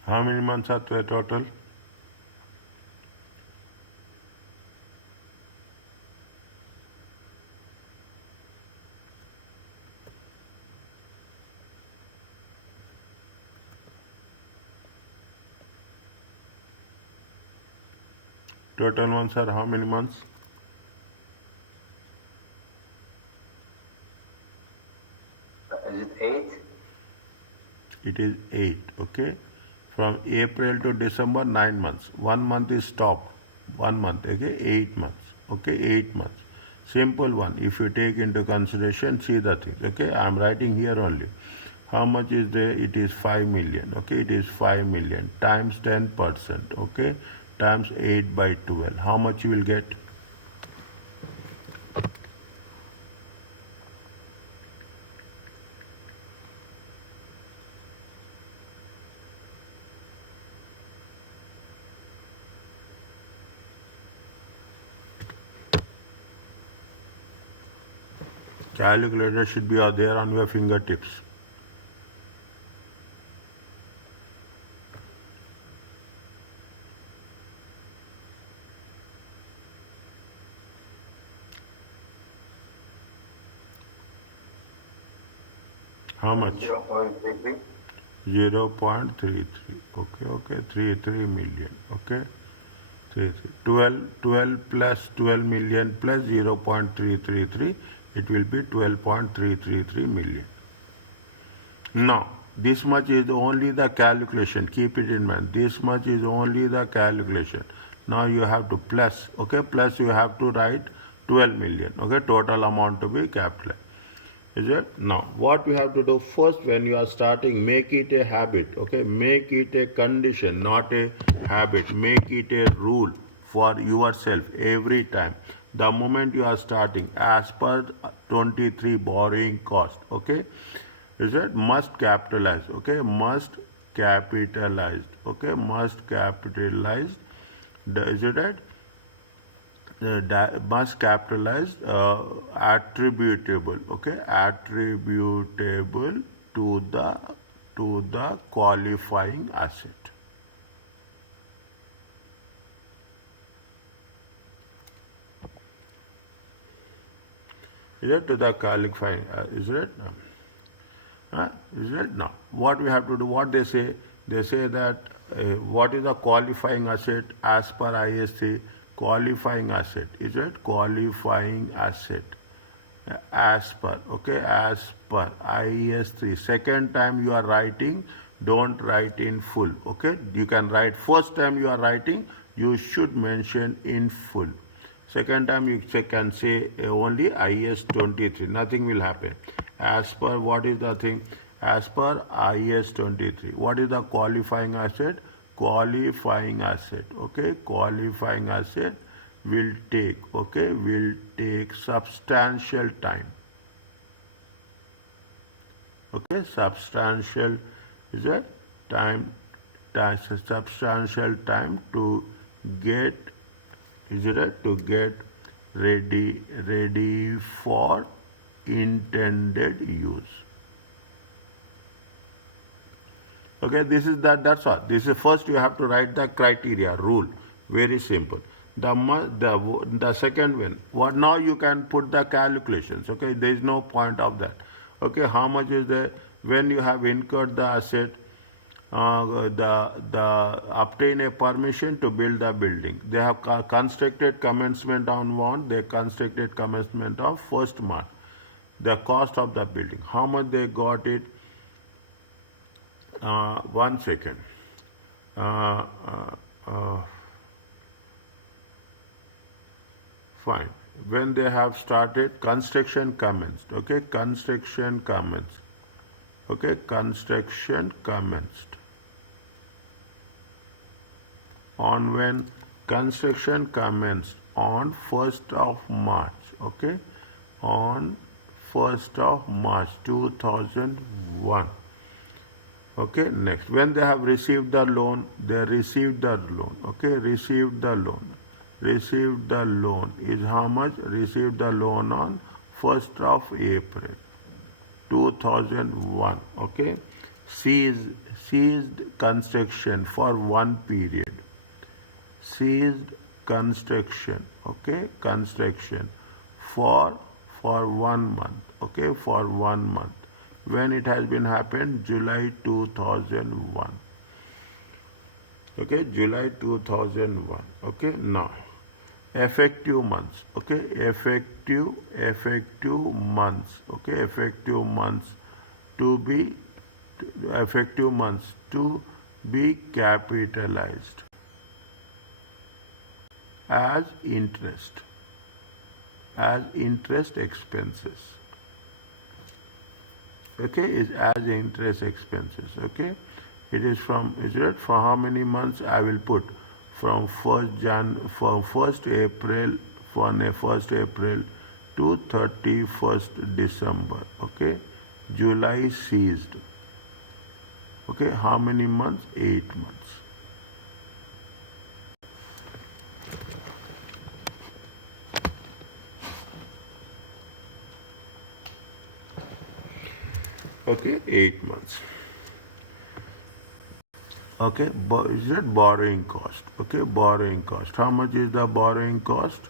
How many months are there total? Total months are how many months? Is it 8? It is 8, okay? From April to December, 9 months. 1 month is stop. 1 month, okay? 8 months, okay? 8 months. Simple one. If you take into consideration, see the things, okay? I am writing here only. How much is there? It is 5 million, okay? It is 5 million times 10%, okay? Times 8 by 12. How much you will get? Calculator should be there on your fingertips. How much? 0.33. 0.33. Okay, 33 million. Okay, 33. 12 plus 12 million plus 0.333, it will be 12.333 million. Now, this much is only the calculation. Keep it in mind. This much is only the calculation. Now you have to plus, okay, plus you have to write 12 million, okay, total amount to be capitalized. Is it? Now, what you have to do first when you are starting, make it a habit, okay? Make it a condition, not a habit. Make it a rule for yourself every time. The moment you are starting, as per 23 borrowing cost, okay? Is it? Must capitalize, okay? Must capitalized, okay? Must capitalized. Is it right? Must capitalized attributable, okay, attributable to the qualifying asset. Is it to the qualifying? Is it? Is it? No. What we have to do? What they say? They say that what is the qualifying asset as per ISC? Qualifying asset, is it? Qualifying asset as per, okay, as per IES 3. Second time you are writing, don't write in full, okay? You can write, first time you are writing, you should mention in full. Second time you can say only IES 23, nothing will happen. As per, what is the thing? As per IES 23, what is the qualifying asset? Qualifying asset, okay? Qualifying asset will take, okay, will take substantial time, okay? Substantial, is it? Substantial time to get, is it? To get ready for intended use. Okay, this is that's all. This is first you have to write the criteria, rule, very simple. The second one, what now you can put the calculations, okay, there is no point of that. Okay, how much is there when you have incurred the asset, the obtain a permission to build the building. They have constructed commencement on one, they constructed commencement of 1st March. The cost of the building, how much they got it? 1 second. Fine. When they have started, construction commenced. Okay, construction commenced. Okay, construction commenced. On when construction commenced? On 1st of March. Okay, on 1st of March 2001. Okay, next. When they have received the loan, they received the loan. Okay, received the loan. Received the loan is how much? Received the loan on 1st of April 2001. Okay, ceased construction for one period. Ceased construction, okay, construction for 1 month, okay, for 1 month. When it has been happened? July 2001. Okay, July 2001. Okay, now effective months. Okay, effective months. Okay, effective months to be capitalized as interest expenses. Okay, is as interest expenses. Okay, it is for how many months? I will put from 1st April to 31st December. Okay, July ceased. Okay, how many months? 8 months. Okay, 8 months. Okay, is that borrowing cost? Okay, borrowing cost. How much is the borrowing cost?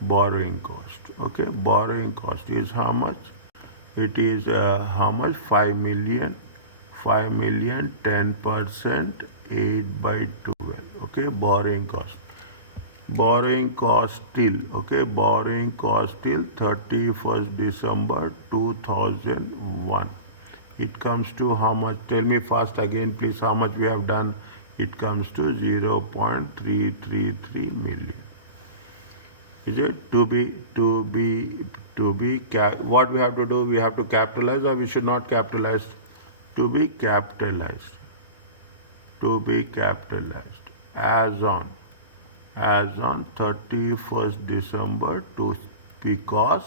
Borrowing cost. Okay, borrowing cost is how much? It is how much? 5 million. 5 million, 10%, 8 by 12. Okay, borrowing cost. Borrowing cost till, okay, borrowing cost till 31st December 2001. It comes to how much? Tell me fast again, please, how much we have done. It comes to 0.333 million. Is it what we have to do? We have to capitalize, or we should not capitalize? To be capitalized. To be capitalized as on 31st December because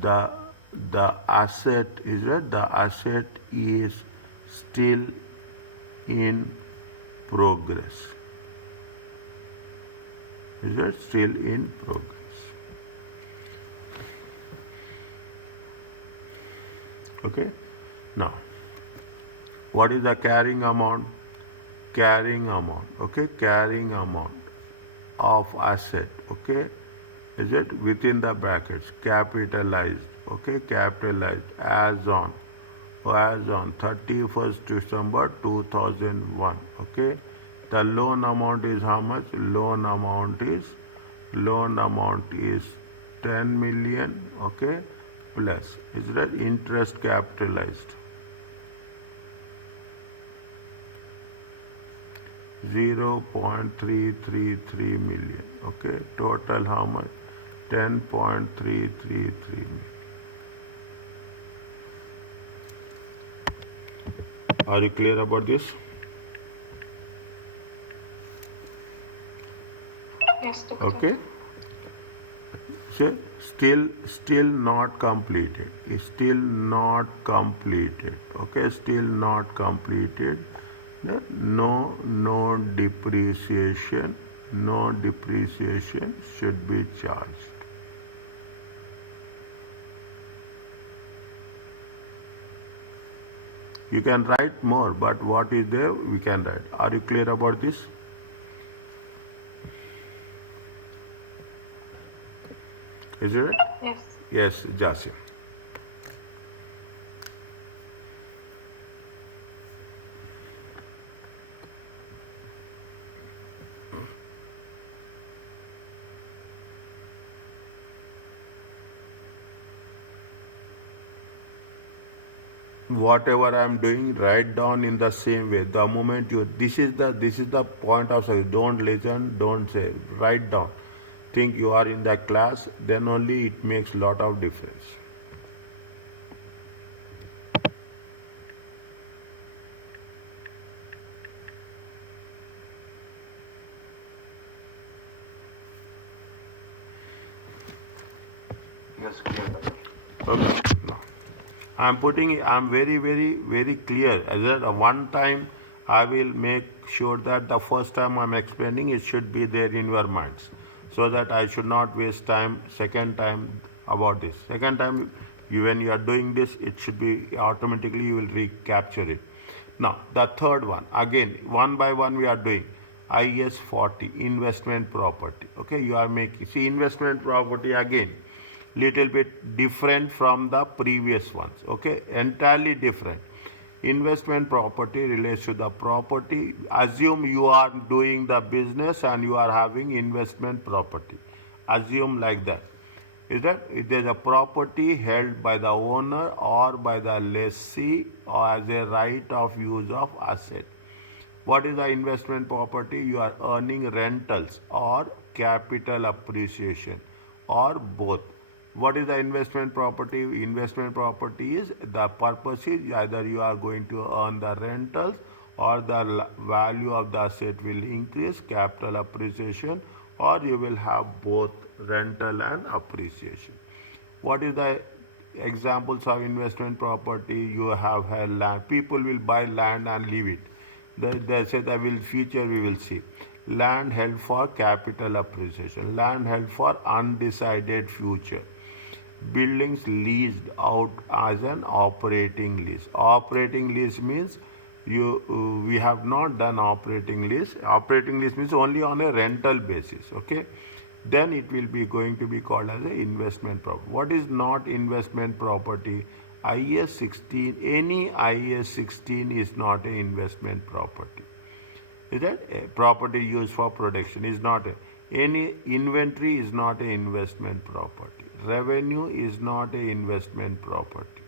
the asset is still in progress. Is it still in progress? Okay. Now, what is the carrying amount? Carrying amount. Okay, carrying amount of asset. Okay, is it within the brackets? Capitalized. Okay, capitalized as on 31st December 2001. Okay, the loan amount is how much? Loan amount is 10 million. Okay, plus is that interest capitalized? 0.333 million. Okay, total how much? 10.333 million. Are you clear about this? Yes, doctor. Okay. So still not completed. It's still not completed. Okay, still not completed. No depreciation. No depreciation should be charged. You can write more, but what is there, we can write. Are you clear about this? Is it? Yes. Yes, Jasim. Whatever I am doing, write down in the same way. The moment you, this is the point of success. Don't listen, don't say. Write down. Think you are in the class, then only it makes lot of difference. Yes, clear, doctor. Okay. Now, I'm very clear. As at one time, I will make sure that the first time I'm explaining, it should be there in your minds, so that I should not waste time. Second time about this. Second time, When you are doing this, it should be automatically you will recapture it. Now, the third one, again, one by one we are doing. IS 40, investment property. Okay, you are making, see, investment property again, little bit different from the previous ones. Okay, entirely different. Investment property relates to the property. Assume you are doing the business and you are having investment property. Assume like that. Is that it is a property held by the owner or by the lessee or as a right of use of asset. What is the investment property? You are earning rentals or capital appreciation or both. What is the investment property? Investment property is the purpose is either you are going to earn the rentals or the value of the asset will increase, capital appreciation, or you will have both rental and appreciation. What is the examples of investment property? You have had land. People will buy land and leave it. They say that will future we will see. Land held for capital appreciation. Land held for undecided future. Buildings leased out as an operating lease. Operating lease means we have not done operating lease. Operating lease means only on a rental basis. Okay, then it will be going to be called as an investment property. What is not investment property? IS 16. Any IS 16 is not an investment property. Is that a property used for production is not a, any inventory is not an investment property. Revenue is not an investment property.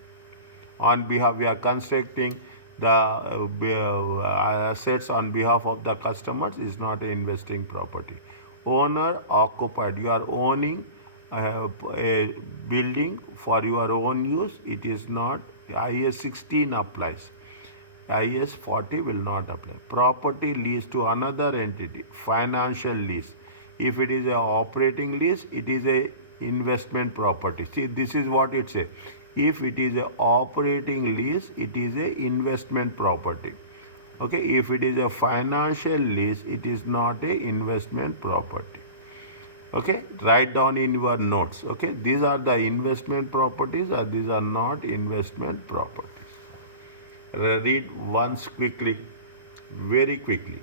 On behalf, we are constructing the assets on behalf of the customers is not an investing property. Owner occupied, you are owning a building for your own use, it is not. IS 16 applies. IS 40 will not apply. Property lease to another entity, financial lease. If it is a operating lease, it is a investment property. See, this is what it says. If it is a operating lease, it is a investment property. Okay, if it is a financial lease, it is not a investment property. Okay, write down in your notes. Okay, these are the investment properties or these are not investment properties. Read once quickly, very quickly.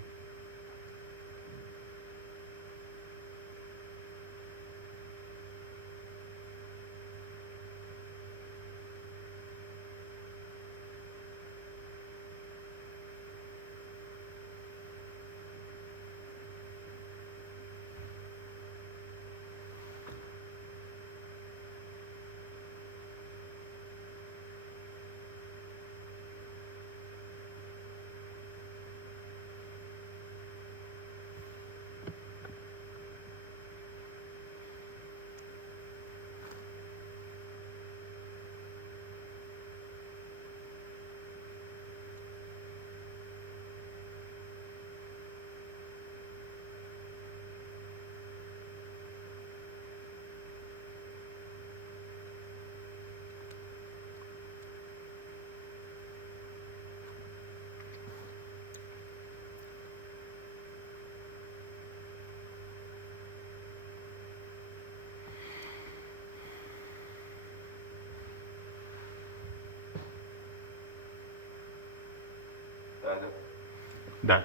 Done.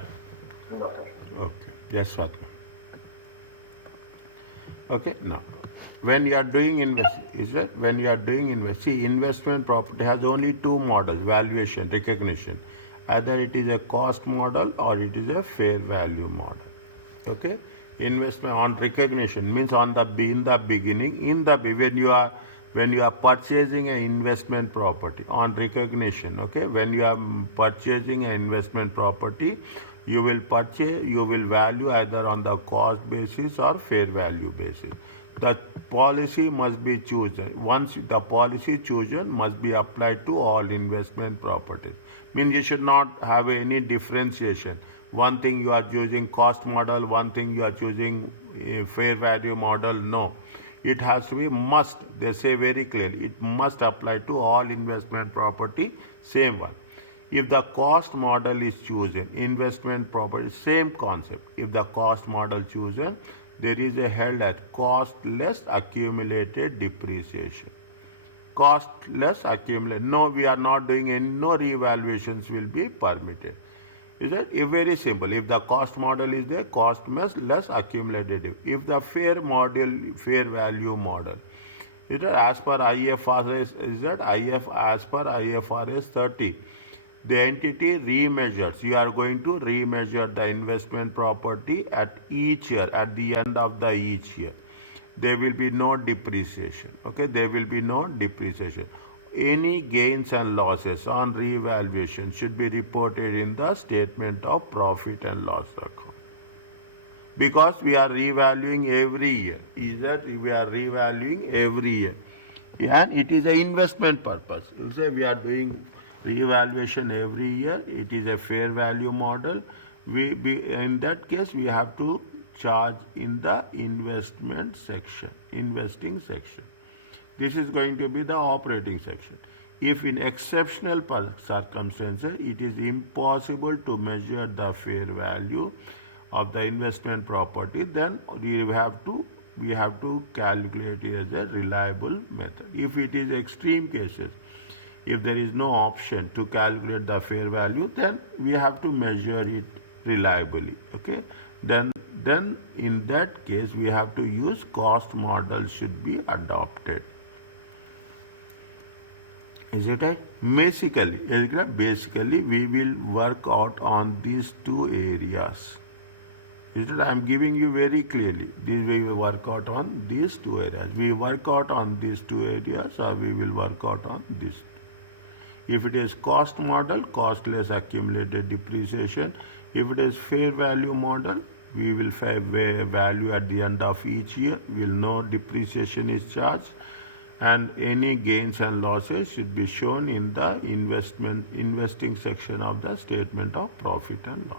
Okay. Yes, Swati. Okay. Now, when you are doing see, investment property has only two models: valuation, recognition. Either it is a cost model or it is a fair value model. Okay. Investment on recognition means on the in the beginning when you are purchasing an investment property on recognition. Okay, when you are purchasing an investment property, you will value either on the cost basis or fair value basis. The policy must be chosen. Once the policy chosen must be applied to all investment properties. Means you should not have any differentiation. One thing you are choosing cost model, one thing you are choosing fair value model. No, it has to be must. They say very clearly, it must apply to all investment property, same one. If the cost model is chosen, investment property, same concept. If the cost model chosen, there is a held at cost less accumulated depreciation. cost less accumulate. No, we are not doing any, no revaluations will be permitted. Is that very simple? If the cost model is there, cost less accumulated. If the fair value model, is that as per IFRS, is that as per IFRS 30, the entity remeasures. You are going to remeasure the investment property at each year, at the end of the each year. There will be no depreciation. Okay, there will be no depreciation. Any gains and losses on revaluation should be reported in the statement of profit and loss account. Because we are revaluing every year. Is that we are revaluing every year. And it is an investment purpose. You say we are doing revaluation every year. It is a fair value model. In that case, we have to charge in the investing section. This is going to be the operating section. If in exceptional circumstances, it is impossible to measure the fair value of the investment property, then we have to calculate it as a reliable method. If it is extreme cases, if there is no option to calculate the fair value, then we have to measure it reliably. Okay, then in that case we have to use cost model should be adopted. Is it right? Basically we will work out on these two areas. Is it? I am giving you very clearly. We will work out on these two areas. We work out on these two areas, or we will work out on this. If it is cost model, cost less accumulated depreciation. If it is fair value model, we will value at the end of each year. We will know depreciation is charged, and any gains and losses should be shown in the investing section of the statement of profit and loss.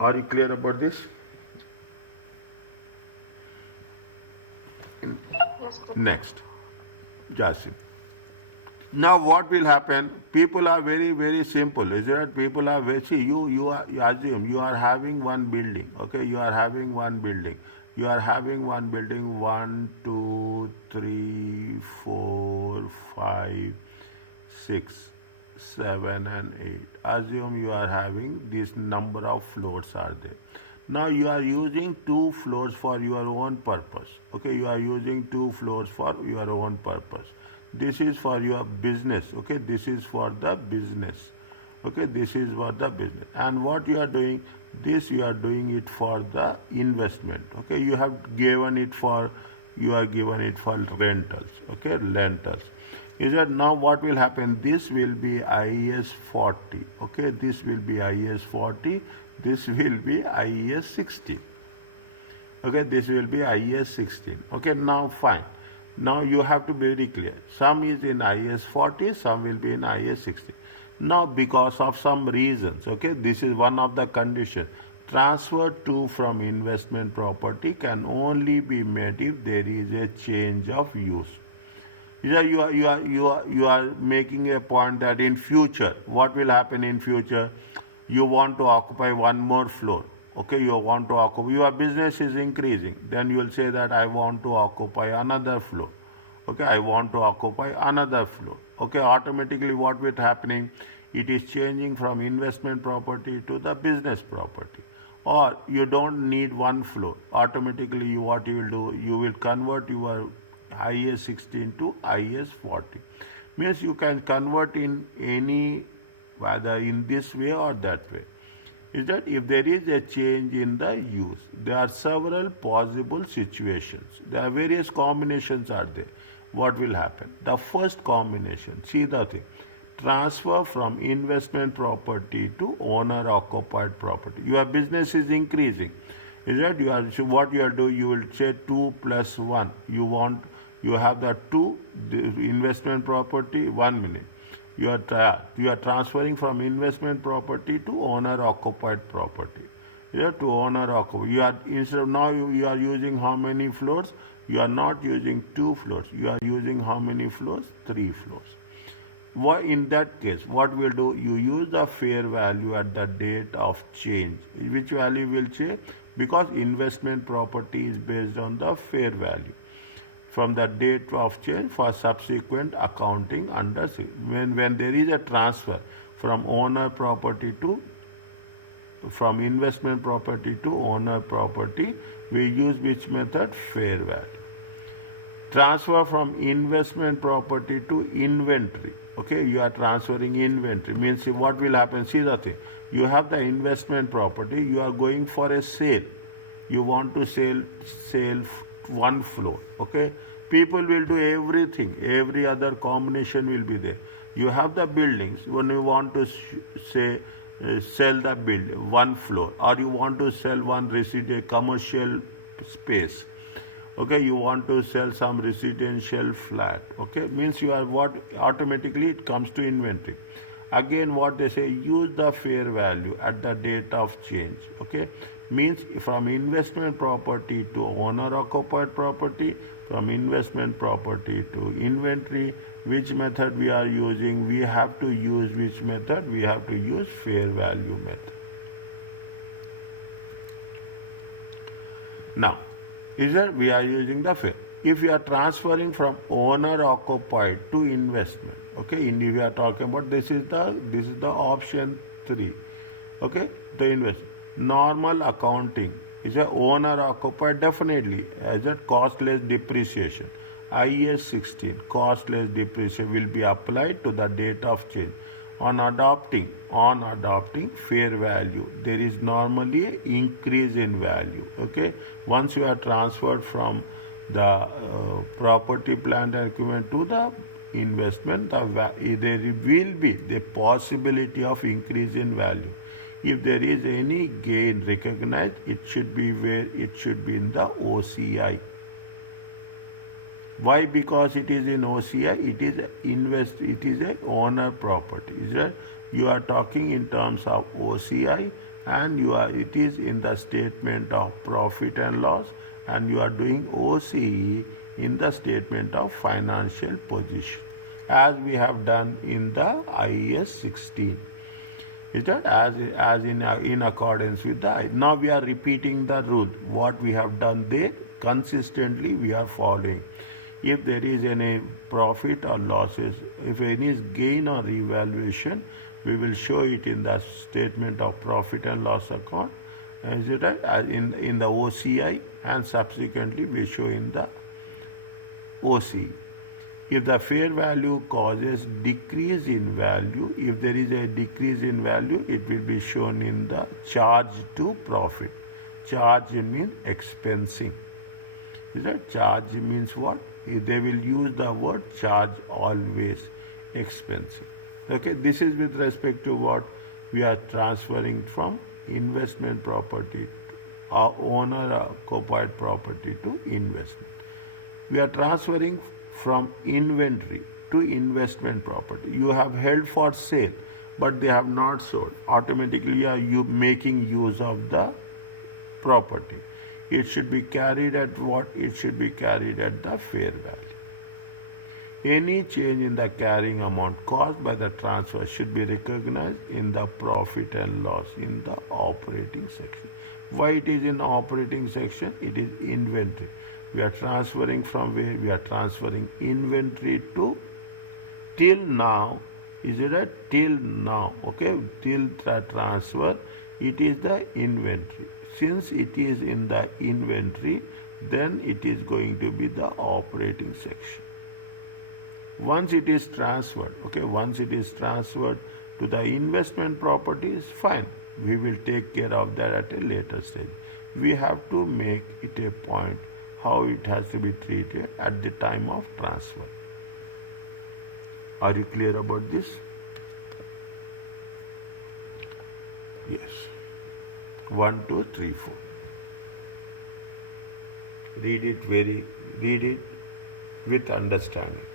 Are you clear about this? Yes, sir. Next, Jasim. Now what will happen? People are very, very simple. Is that people are very, see, you assume you are having one building. Okay, you are having one building. You are having one building, 1, 2, 3, 4, 5, 6, 7 and 8. Assume you are having this number of floors are there. Now you are using 2 floors for your own purpose. Okay, you are using 2 floors for your own purpose. This is for your business. Okay, this is for the business. Okay, this is for the business. And what you are doing, this you are doing it for the investment. Okay, you are given it for rentals. Okay, rentals. Is that now what will happen? This will be IAS 40. Okay, this will be IAS 40. This will be IAS 16. Okay, this will be IAS 16. Okay, now fine. Now you have to be very clear. Some is in IAS 40, some will be in IAS 16. Now because of some reasons, okay, this is one of the conditions. Transfer to from investment property can only be made if there is a change of use. You are making a point that in future, what will happen in future? You want to occupy one more floor. Okay, you want to occupy, your business is increasing. Then you will say that I want to occupy another floor. Okay, I want to occupy another floor. Okay, automatically what will happening? It is changing from investment property to the business property. Or you don't need one floor. Automatically what you will do, you will convert your IAS 16 to IAS 40. Means you can convert in any, whether in this way or that way. Is that if there is a change in the use, there are several possible situations. There are various combinations are there. What will happen? The first combination, see the thing, transfer from investment property to owner occupied property. Your business is increasing. Is that so what you are doing? You will say 2 plus 1. You have the 2 the investment property. 1 minute. You are transferring from investment property to owner occupied property. To owner occupied. You are instead of now you are using how many floors? You are not using 2 floors. You are using how many floors? 3 floors. Why in that case, what we'll do? You use the fair value at the date of change. Which value will change? Because investment property is based on the fair value. from the date of change for subsequent accounting under when there is a transfer from owner property to from investment property to owner property, we use which method? Fair value. Transfer from investment property to inventory. Okay, you are transferring inventory. Means what will happen? See the thing. You have the investment property, you are going for a sale. You want to sell one floor. Okay, people will do everything. Every other combination will be there. You have the buildings. When you want to say sell the one floor, or you want to sell one residential commercial space. Okay, you want to sell some residential flat. Okay, means you are what automatically it comes to inventory. Again, what they say, use the fair value at the date of change. Okay, means from investment property to owner occupied property, from investment property to inventory. Which method we are using? We have to use which method? We have to use fair value method. Now, is that we are using the fair. If we are transferring from owner occupied to investment, okay, if we are talking about this is the option 3. Okay, the investment. Normal accounting is a owner occupied definitely as a costless depreciation. IAS 16 costless depreciation will be applied to the date of change. On adopting fair value, there is normally an increase in value. Okay, once you are transferred from the property, plant and equipment to the investment, there will be the possibility of increase in value. If there is any gain recognized, it should be where it should be in the OCI. Why? Because it is in OCI, it is a owner property. Is that you are talking in terms of OCI, and it is in the statement of profit and loss, and you are doing OCE in the statement of financial position, as we have done in the IAS 16. Is that as in accordance with the now we are repeating the rule. What we have done there consistently we are following. If there is any profit or losses, if any gain or revaluation, we will show it in the statement of profit and loss account. Is it right? In the OCI, and subsequently we show in the OC. If the fair value causes decrease in value, if there is a decrease in value, it will be shown in the charge to profit. Charge means expensing. Is that charge means what? They will use the word charge always, expensing. Okay, this is with respect to what we are transferring from investment property, our owner occupied property to investment. We are transferring from inventory to investment property. You have held for sale, but they have not sold. Automatically, are you making use of the property? It should be carried at what? It should be carried at the fair value. Any change in the carrying amount caused by the transfer should be recognized in the profit and loss in the operating section. Why it is in operating section? It is inventory. We are transferring from where? We are transferring inventory to till now. Is it a till now? Okay, till the transfer, it is the inventory. Since it is in the inventory, then it is going to be the operating section. Once it is transferred, okay, once it is transferred to the investment property, is fine. We will take care of that at a later stage. We have to make it a point how it has to be treated at the time of transfer. Are you clear about this? Yes. 1, 2, 3, 4. Read it with understanding.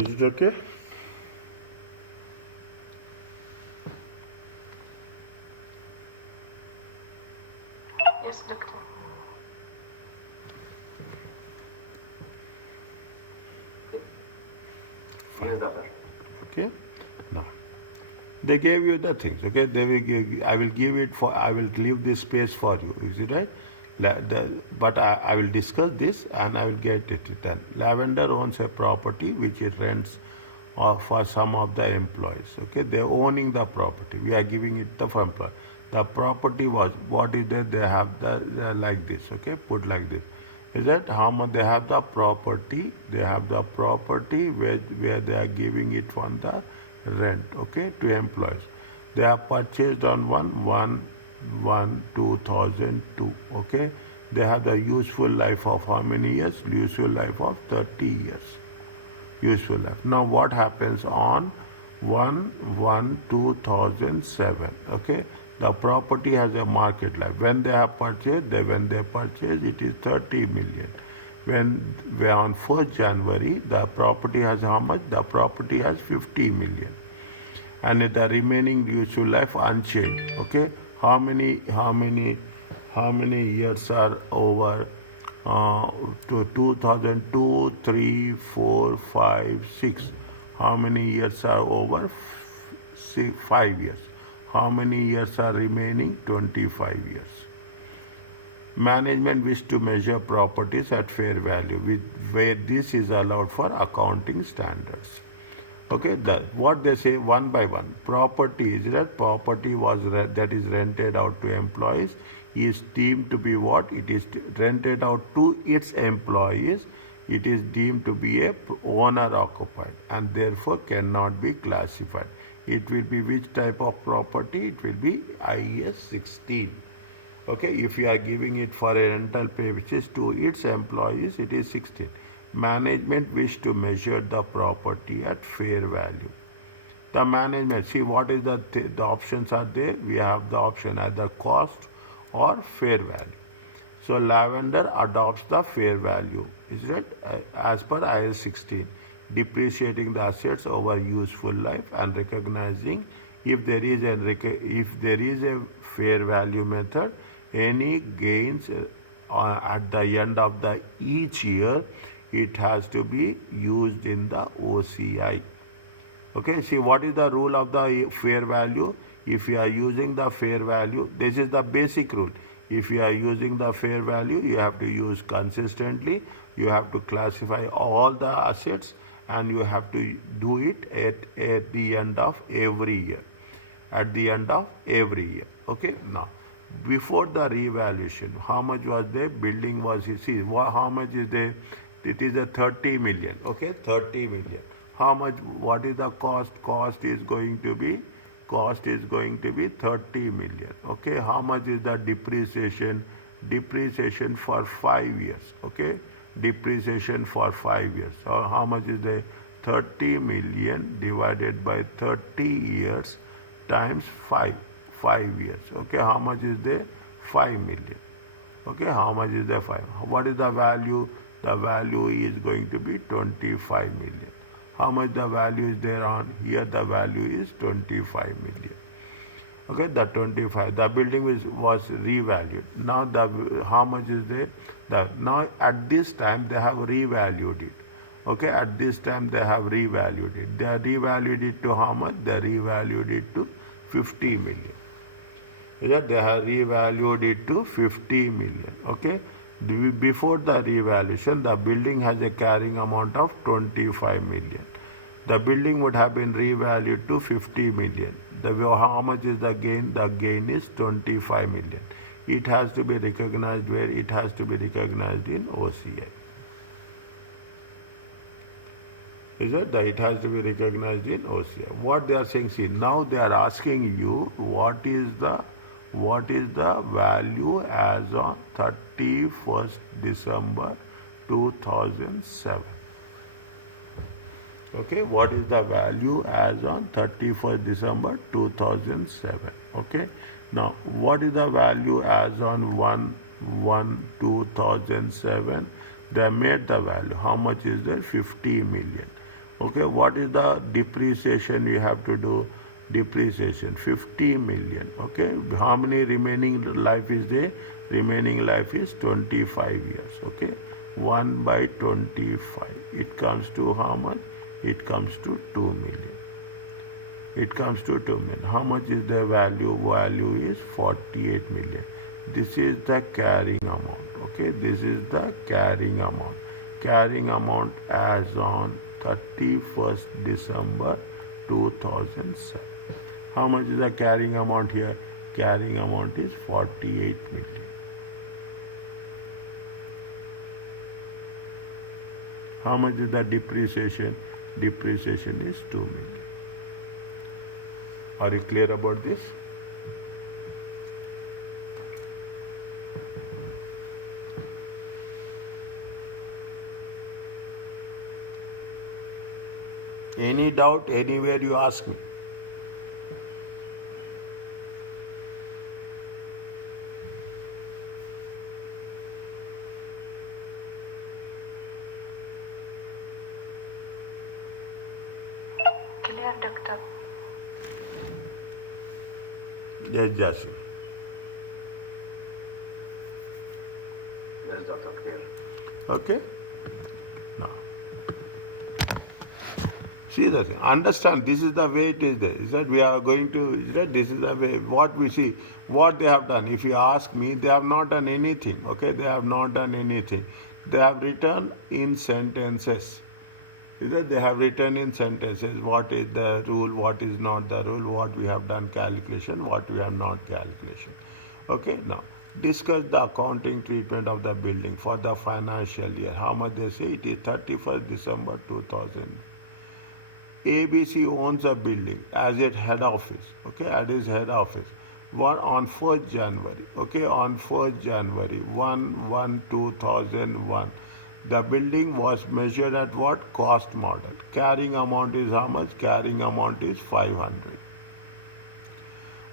Is it okay? Yes, doctor. Yes, doctor. Okay. Now, they gave you the things. Okay. They will give. I will give it for. I will leave this space for you. Is it right? But I will discuss this and I will get it done. Lavender owns a property which it rents for some of the employees. Okay, they're owning the property. We are giving it the employee. The property was what is there? They have the like this. Okay, put like this. Is that how much they have the property? They have the property where they are giving it on the rent. Okay, to employees. They are purchased on 1/1/2002. Okay, they have the useful life of how many years? Useful life of 30 years. Useful life. Now what happens on 1/1/2007? Okay, the property has a market life. When they have purchased, when they purchase, it is 30 million. When on 1st January, the property has how much? The property has 50 million, and the remaining useful life unchanged. Okay, how many years are over? To 2002, 3, 4, 5, 6. How many years are over? 5 years. How many years are remaining? 25 years. Management wish to measure properties at fair value, where this is allowed for accounting standards. Okay, what they say one by one. Property is that property that is rented out to employees is deemed to be what? It is rented out to its employees. It is deemed to be a owner occupied and therefore cannot be classified. It will be which type of property? It will be IS 16. Okay, if you are giving it for a rental purposes to its employees, it is 16. Management wish to measure the property at fair value. The management, see what is the options are there? We have the option either cost or fair value. So Lavender adopts the fair value, is it? As per IS 16, depreciating the assets over useful life and recognizing if there is a fair value method, any gains at the end of the each year, it has to be used in the OCI. Okay, see what is the rule of the fair value? If you are using the fair value, this is the basic rule. If you are using the fair value, you have to use consistently. You have to classify all the assets and you have to do it at the end of every year. At the end of every year. Okay, now before the revaluation, how much was there? Building was, see, how much is there? It is a 30 million. Okay, 30 million. How much? What is the cost? Cost is going to be 30 million. Okay, how much is the depreciation? Depreciation for 5 years. Okay, depreciation for 5 years. So how much is the 30 million divided by 30 years times 5 years? Okay, how much is there? 5 million. Okay, how much is the 5? What is the value? The value is going to be 25 million. How much the value is there on here? The value is 25 million. Okay, the 25. The building was revalued. Now how much is there? Now at this time they have revalued it. Okay, at this time they have revalued it. They have revalued it to how much? They revalued it to 50 million. They have revalued it to 50 million. Okay. Before the revaluation, the building has a carrying amount of 25 million. The building would have been revalued to 50 million. How much is the gain? The gain is 25 million. It has to be recognized where? It has to be recognized in OCI. Is it? It has to be recognized in OCI. What they are saying, see, now they are asking you what is the value as on 31st December 2007. Okay, what is the value as on 31st December 2007? Okay, now what is the value as on 1/1/2007? They made the value. How much is there? 50 million. Okay, what is the depreciation you have to do? Depreciation 50 million. Okay, how many remaining life is there? Remaining life is 25 years. Okay, 1 by 25. It comes to how much? It comes to 2 million. It comes to 2 million. How much is the value? Value is 48 million. This is the carrying amount. Okay, this is the carrying amount. Carrying amount as on 31st December 2007. How much is the carrying amount here? Carrying amount is 48 million. How much is the depreciation? Depreciation is 2 million. Are you clear about this? Any doubt anywhere you ask me? Clear, doctor. Yes, Jasim. Yes, Doctor, clear. Okay? Now, see the thing. Understand, this is the way it is there. Is that we are going to, is that this is the way, what we see, what they have done. If you ask me, they have not done anything. Okay? They have not done anything. They have written in sentences. Is that they have written in sentences what is the rule, what is not the rule, what we have done calculation, what we have not calculation. Okay, now discuss the accounting treatment of the building for the financial year. How much they say? It is 31st December 2000. ABC owns a building as its head office. Okay, at his head office. One on 1st January. Okay, on 1st January 1/1/2001. The building was measured at what? Cost model. Carrying amount is how much? Carrying amount is 500.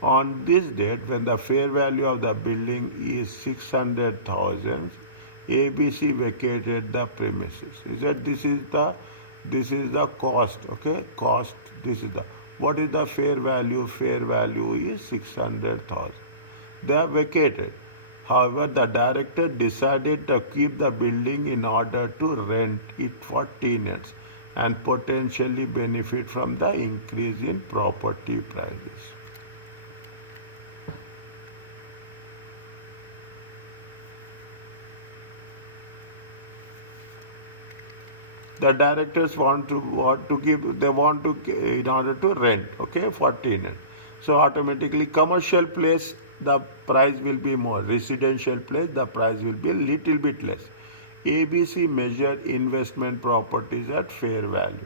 On this date, when the fair value of the building is 600,000, ABC vacated the premises. Is that this is the cost? Okay, cost. This is the what is the fair value? Fair value is 600,000. They are vacated. However, the director decided to keep the building in order to rent it for tenants and potentially benefit from the increase in property prices. The directors want to keep, they want to in order to rent, okay, for tenant. So automatically commercial place the price will be more, residential place the price will be a little bit less. ABC measured investment properties at fair value.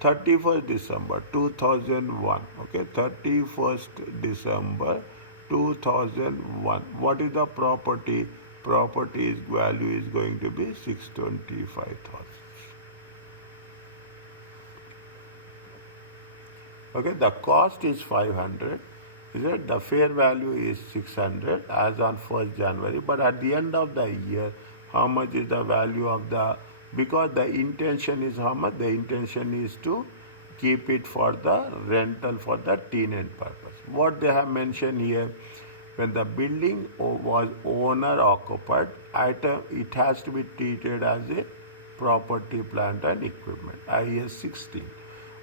31st December 2001, okay, 31st December 2001. What is the property? Property value is going to be 625,000. Okay, the cost is 500. Is it? The fair value is 600 as on 1st January. But at the end of the year, how much is the value of the, because the intention is how much? The intention is to keep it for the rental for the tenant purpose. What they have mentioned here, when the building was owner occupied, item, it has to be treated as a property, plant and equipment, IS 16.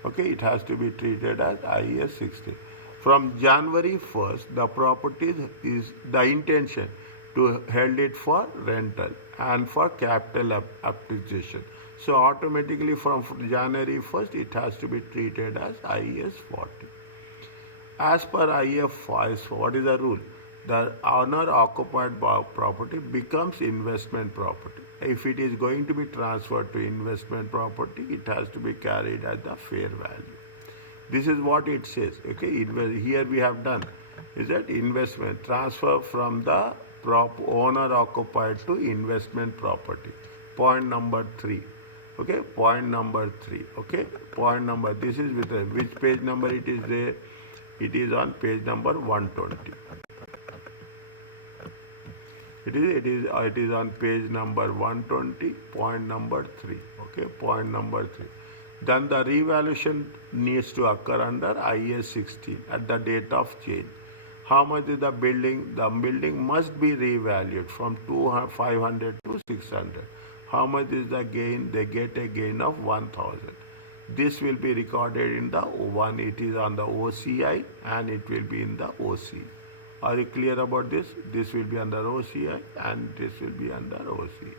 Okay, it has to be treated as IS 16. From January 1st, the property is the intention to hold it for rental and for capital appreciation. So automatically from January 1st, it has to be treated as IS 40. As per IS 5, what is the rule? The owner occupied property becomes investment property. If it is going to be transferred to investment property, it has to be carried at the fair value. This is what it says. Okay, here we have done is that investment transfer from the owner occupied to investment property. Point number 3. Okay, point number 3. Okay, point number. This is with which page number it is there? It is on page number 120. It is on page number 120, point number 3. Okay, point number 3. Then the revaluation needs to occur under IAS 16 at the date of change. How much is the building? The building must be revalued from 500 to 600. How much is the gain? They get a gain of 1000. This will be recorded in the one, it is on the OCI and it will be in the OC. Are you clear about this? This will be under OCI and this will be under OC.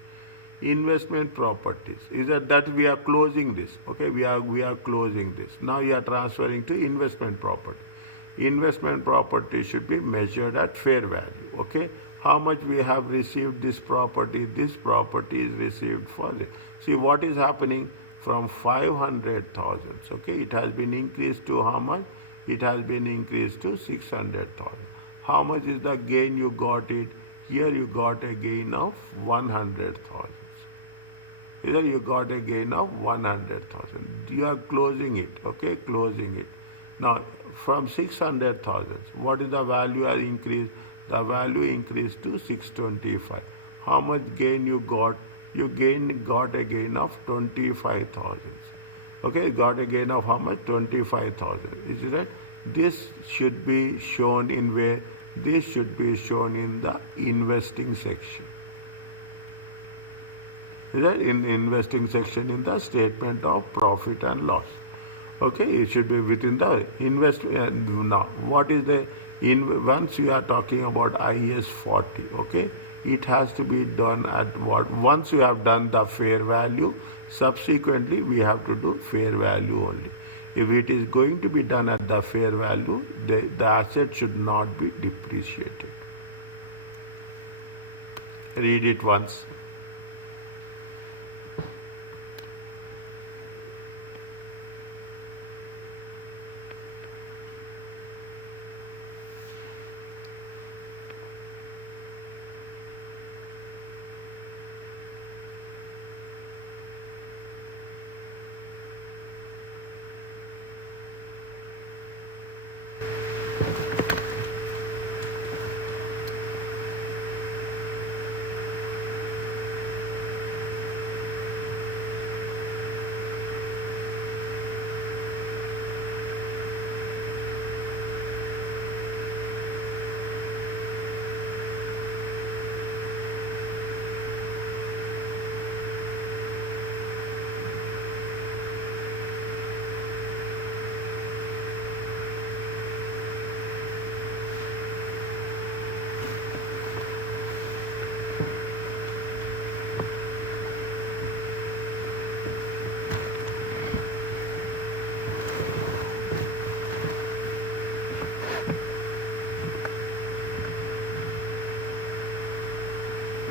Investment properties is that we are closing this. Okay, we are closing this. Now you are transferring to investment property. Investment property should be measured at fair value. Okay, how much we have received this property? This property is received for this. See what is happening from 500,000. Okay, it has been increased to how much? It has been increased to 600,000. How much is the gain you got it? Here you got a gain of 100,000. Here you got a gain of 100,000. You are closing it, okay, closing it. Now, from 600,000, what is the value increased? The value increased to 625. How much gain you got? You got a gain of 25,000. Okay, got a gain of how much? 25,000. Is it right? This should be shown in where? This should be shown in the investing section. Right, in investing section in the statement of profit and loss. Okay, it should be within the invest. Now, what is the once you are talking about IAS 40? Okay, it has to be done at what? Once you have done the fair value, subsequently we have to do fair value only. If it is going to be done at the fair value, the asset should not be depreciated. Read it once.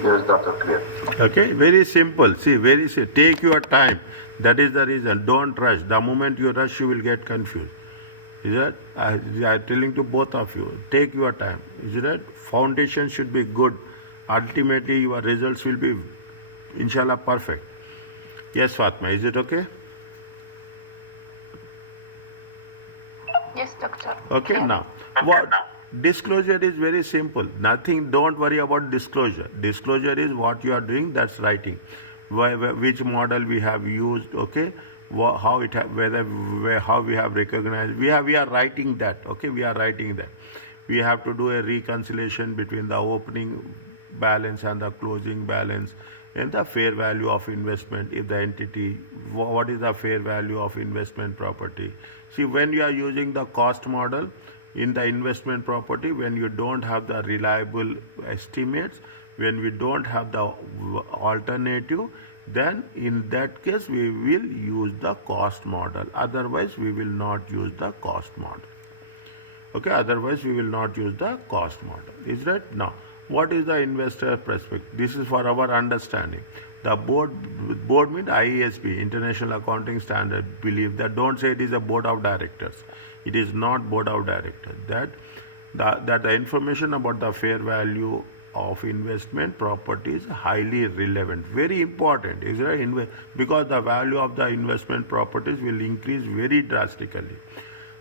Yes, Doctor, clear. Okay, very simple. See, very simple. Take your time. That is the reason. Don't rush. The moment you rush, you will get confused. Is that? I'm telling to both of you. Take your time. Is that? Foundation should be good. Ultimately, your results will be, inshallah, perfect. Yes, Fatma. Is it okay? Yes, doctor. Okay, Clear. now what disclosure is very simple. Nothing, don't worry about disclosure. Disclosure is what you are doing, that's writing. Which model we have used, okay, how it how we have recognized. We are writing that, okay, we are writing that. We have to do a reconciliation between the opening balance and the closing balance and the fair value of investment. If the entity, what is the fair value of investment property? See, when you are using the cost model in the investment property, when you don't have the reliable estimates, when we don't have the alternative, then in that case we will use the cost model. Otherwise we will not use the cost model. Okay, otherwise we will not use the cost model. Is that? Now, what is the investor perspective? This is for our understanding. The board means IASB, International Accounting Standard, believe that, don't say it is a board of directors. It is not board of directors. That the information about the fair value of investment property is highly relevant, very important, is right? Because the value of the investment properties will increase very drastically.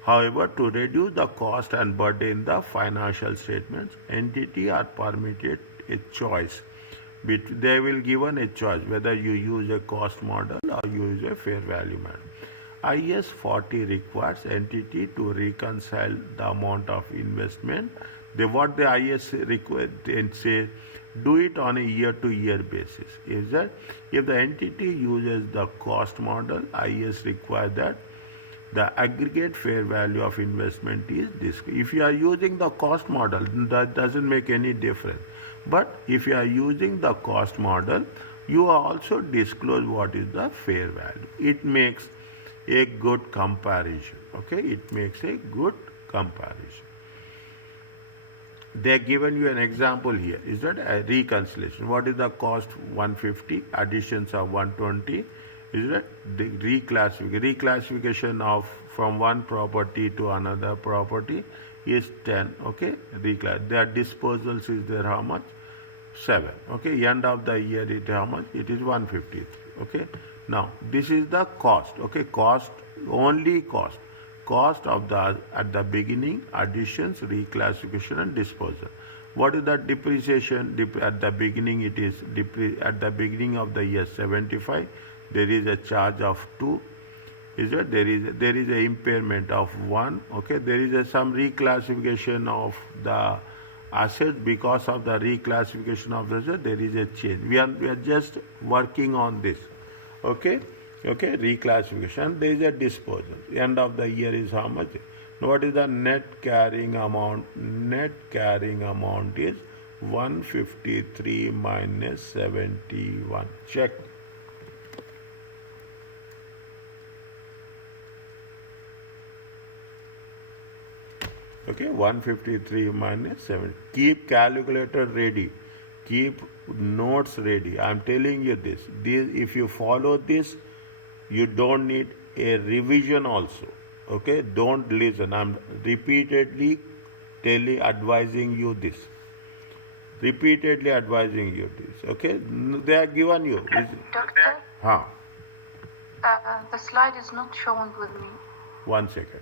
However, to reduce the cost and burden in the financial statements, entity are permitted a choice. They will given a choice whether you use a cost model or use a fair value model. IS 40 requires entity to reconcile the amount of investment. What the IS requires and say, do it on a year-to-year basis. Is that if the entity uses the cost model, IS requires that the aggregate fair value of investment is this. If you are using the cost model, that doesn't make any difference. But if you are using the cost model, you also disclose what is the fair value. It makes a good comparison. Okay, it makes a good comparison. They have given you an example here. Is that a reconciliation? What is the cost? 150, additions of 120. Is that the reclassification of from one property to another property is 10. Okay, their disposals is there how much? 7. Okay, end of the year it how much? It is 153. Okay, now this is the cost. Okay, cost, only cost of the at the beginning, additions, reclassification and disposal. What is the depreciation? At the beginning it is at the beginning of the year 75. There is a charge of 2. Is that there is a impairment of 1. Okay, there is some reclassification of the asset. Because of the reclassification of the asset, there is a change. We are just working on this. Okay, reclassification. There is a disposal. End of the year is how much? What is the net carrying amount? Net carrying amount is 153 minus 71. Check. Okay, 153 minus 7. Keep calculator ready. Keep notes ready. I am telling you this. If you follow this, you don't need a revision also. Okay, don't listen. I am repeatedly advising you this. Repeatedly advising you this. Okay, they are given you. Doctor, Huh. the slide is not showing with me. 1 second.